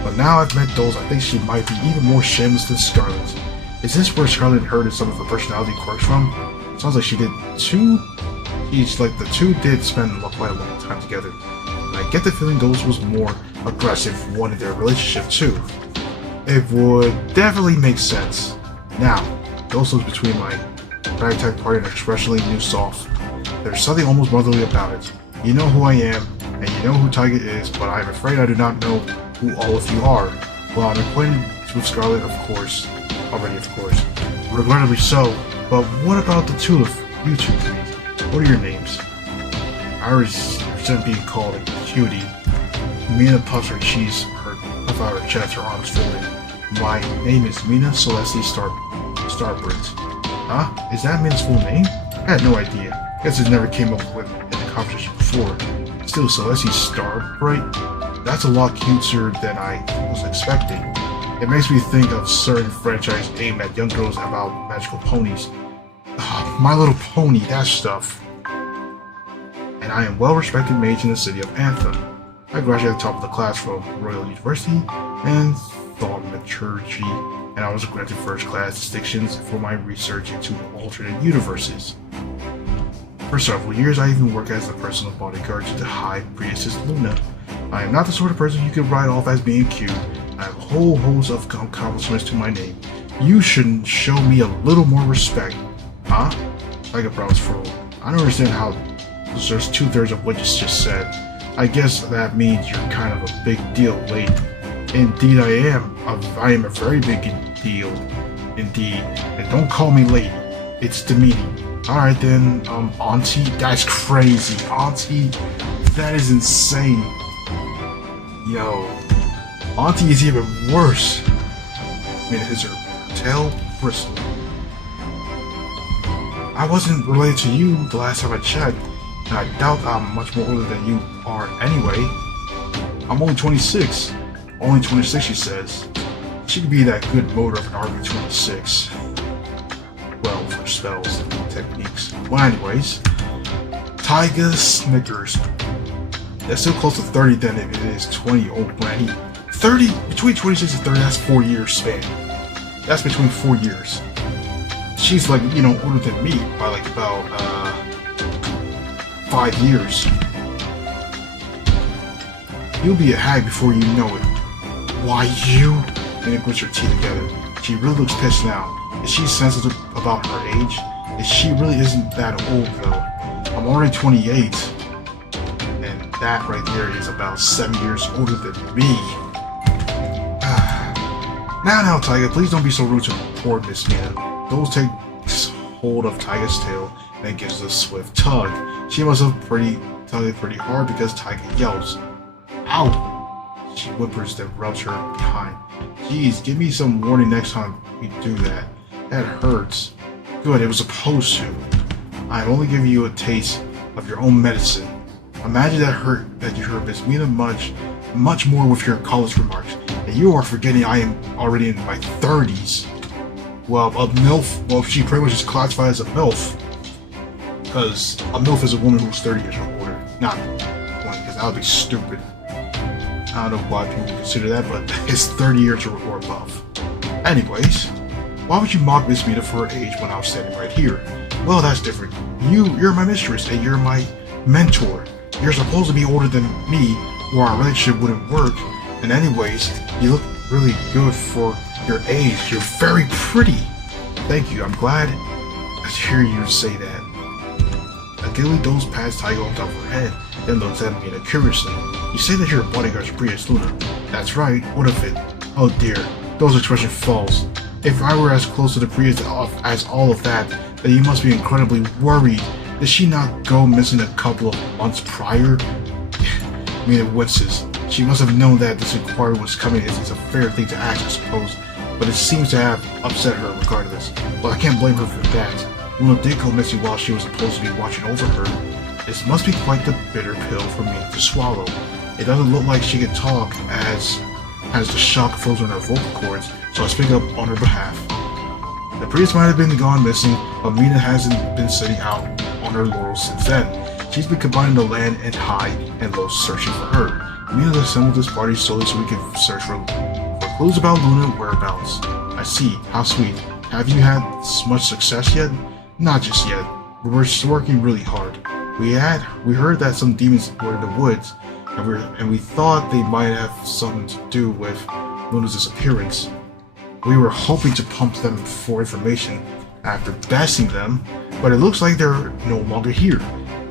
But now I've met those, I think she might be even more shameless than Scarlet. Is this where Scarlet inherited some of her personality quirks from? Sounds like she did too. The two did spend quite a long time together. And I get the feeling Ghost was more aggressive one in their relationship too. It would definitely make sense. Now, Ghost looks between my ragtag party and expressionally new soft. There's something almost motherly about it. You know who I am, and you know who Taiga is, but I'm afraid I do not know who all of you are. Well, I'm acquainted with Scarlet, of course. Regrettably so, but what about the two of you two? What are your names? I resent being called a cutie. Mina puffs her cheeks, puff out her chest, her arms folded. My name is Mina Celeste Starbridge. Huh? Is that Mina's full name? I had no idea. Guess it never came up with in the conversation before. Still, Celeste Starbridge? That's a lot cuter than I was expecting. It makes me think of certain franchise aimed at young girls about magical ponies. My Little Pony, that stuff. And I am well-respected mage in the city of Anthem. I graduated at the top of the class from Royal University and Thaumaturgy, and I was granted first-class distinctions for my research into alternate universes. For several years, I even worked as the personal bodyguard to the High Priestess Luna. I am not the sort of person you could write off as being cute. I have a whole host of accomplishments to my name. You should show me a little more respect. Huh? Like a brows furrow. I don't understand how there's 2/3 of what you just said. I guess that means you're kind of a big deal, lady. Indeed I am. I am a very big deal. Indeed. And don't call me lady. It's demeaning. Alright then, auntie? That's crazy. Auntie? That is insane. Yo. Auntie is even worse. I mean, is her tail bristle? I wasn't related to you the last time I checked, and I doubt I'm much more older than you are anyway. I'm only 26. Only 26, she says. She could be that good motor of an RB-26. Well, for spells and techniques. Well, anyways. Taiga snickers. That's still close to 30 than it is 20, old granny. 30? Between 26 and 30, that's 4 years span. That's between 4 years. She's like, older than me by like about 5 years. You'll be a hag before you know it. Why you? And it grits her teeth together. She really looks pissed now. Is she sensitive about her age? She really isn't that old though. I'm already 28. And that right there is about 7 years older than me. Now, Taiga, please don't be so rude to poor Miss Mina. Those takes hold of Taiga's tail and gives a swift tug. She must have tugged pretty hard because Taiga yells, "Ow!" She whimpers, then rubs her behind. Geez, give me some warning next time we do that. That hurts. Good, it was supposed to. I'm only giving you a taste of your own medicine. Imagine that you hurt Miss Mina much more with your college remarks. And you are forgetting I am already in my 30s. Well, a MILF, well, she pretty much is classified as a MILF. Because a MILF is a woman who's 30 years or older. Not 20, because that would be stupid. I don't know why people consider that, but it's 30 years or above. Anyways, why would you mock misdemeanor for her age when I was standing right here? Well, that's different. You're my mistress, and you're my mentor. You're supposed to be older than me, or our relationship wouldn't work. And anyways, you look really good for your age. You're very pretty. Thank you. I'm glad to hear you say that. Gilly Dole's past Tiger on top of her head, then looks at me curiously. You say that you're a bodyguard to Prius Luna. That's right. What of it? Oh dear. Those expression false. If I were as close to the Prius as all of that, then you must be incredibly worried. Did she not go missing a couple of months prior? Mina winces. She must have known that this inquiry was coming. It's a fair thing to ask, I suppose, but it seems to have upset her regardless. Well, I can't blame her for that. Luna did go missing while she was supposed to be watching over her. This must be quite the bitter pill for me to swallow. It doesn't look like she can talk as the shock froze on her vocal cords, so I speak up on her behalf. The priest might have been gone missing, but Mina hasn't been sitting out on her laurels since then. She's been combining the land and high and low searching for her. Mina assembled this party solely so we can search for clues about Luna whereabouts. I see. How sweet. Have you had much success yet? Not just yet. We're working really hard. We heard that some demons were in the woods, and we thought they might have something to do with Luna's disappearance. We were hoping to pump them for information after besting them, but it looks like they're no longer here.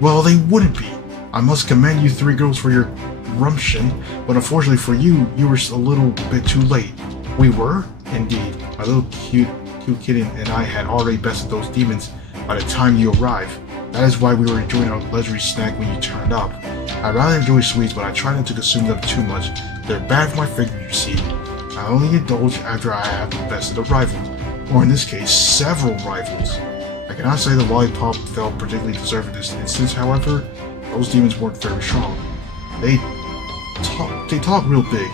Well, they wouldn't be. I must commend you three girls for your gumption, but unfortunately for you, you were a little bit too late. We were? Indeed. My little cute kitten and I had already bested those demons by the time you arrived. That is why we were enjoying our leisurely snack when you turned up. I rather enjoy sweets, but I try not to consume them too much. They're bad for my figure, you see. I only indulge after I have bested a rival, or in this case, several rivals. I cannot say the lollipop felt particularly deserved in this instance, however. Those demons weren't very strong. They talk real big,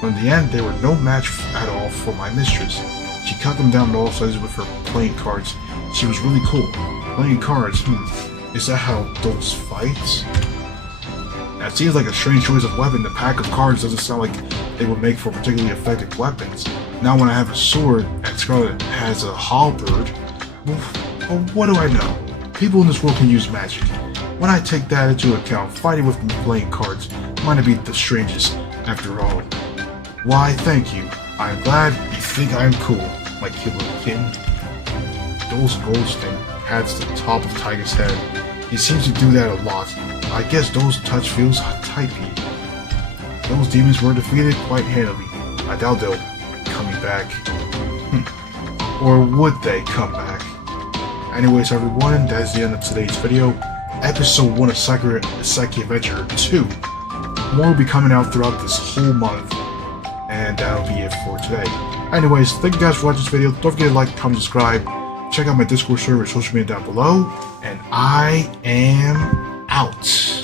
but in the end, they were no match at all for my mistress. She cut them down to all sizes with her playing cards. She was really cool. Playing cards, is that how those fights? That seems like a strange choice of weapon. The pack of cards doesn't sound like they would make for particularly effective weapons. Now when I have a sword and Scarlet has a halberd, well, what do I know? People in this world can use magic. When I take that into account, fighting with playing cards might not be the strangest after all. Why, thank you. I'm glad you think I'm cool, my cute little kitten. Dole's Goldstein pats the top of Tiger's head. He seems to do that a lot. I guess Dole's touch feels typey. Those demons were defeated quite handily. I doubt they'll be coming back. Or would they come back? Anyways, everyone, that's the end of today's video. Episode 1 of Sakura Isekai Adventure 2. More will be coming out throughout this whole month. And that'll be it for today. Anyways, thank you guys for watching this video. Don't forget to like, comment, subscribe. Check out my Discord server and social media down below. And I am out.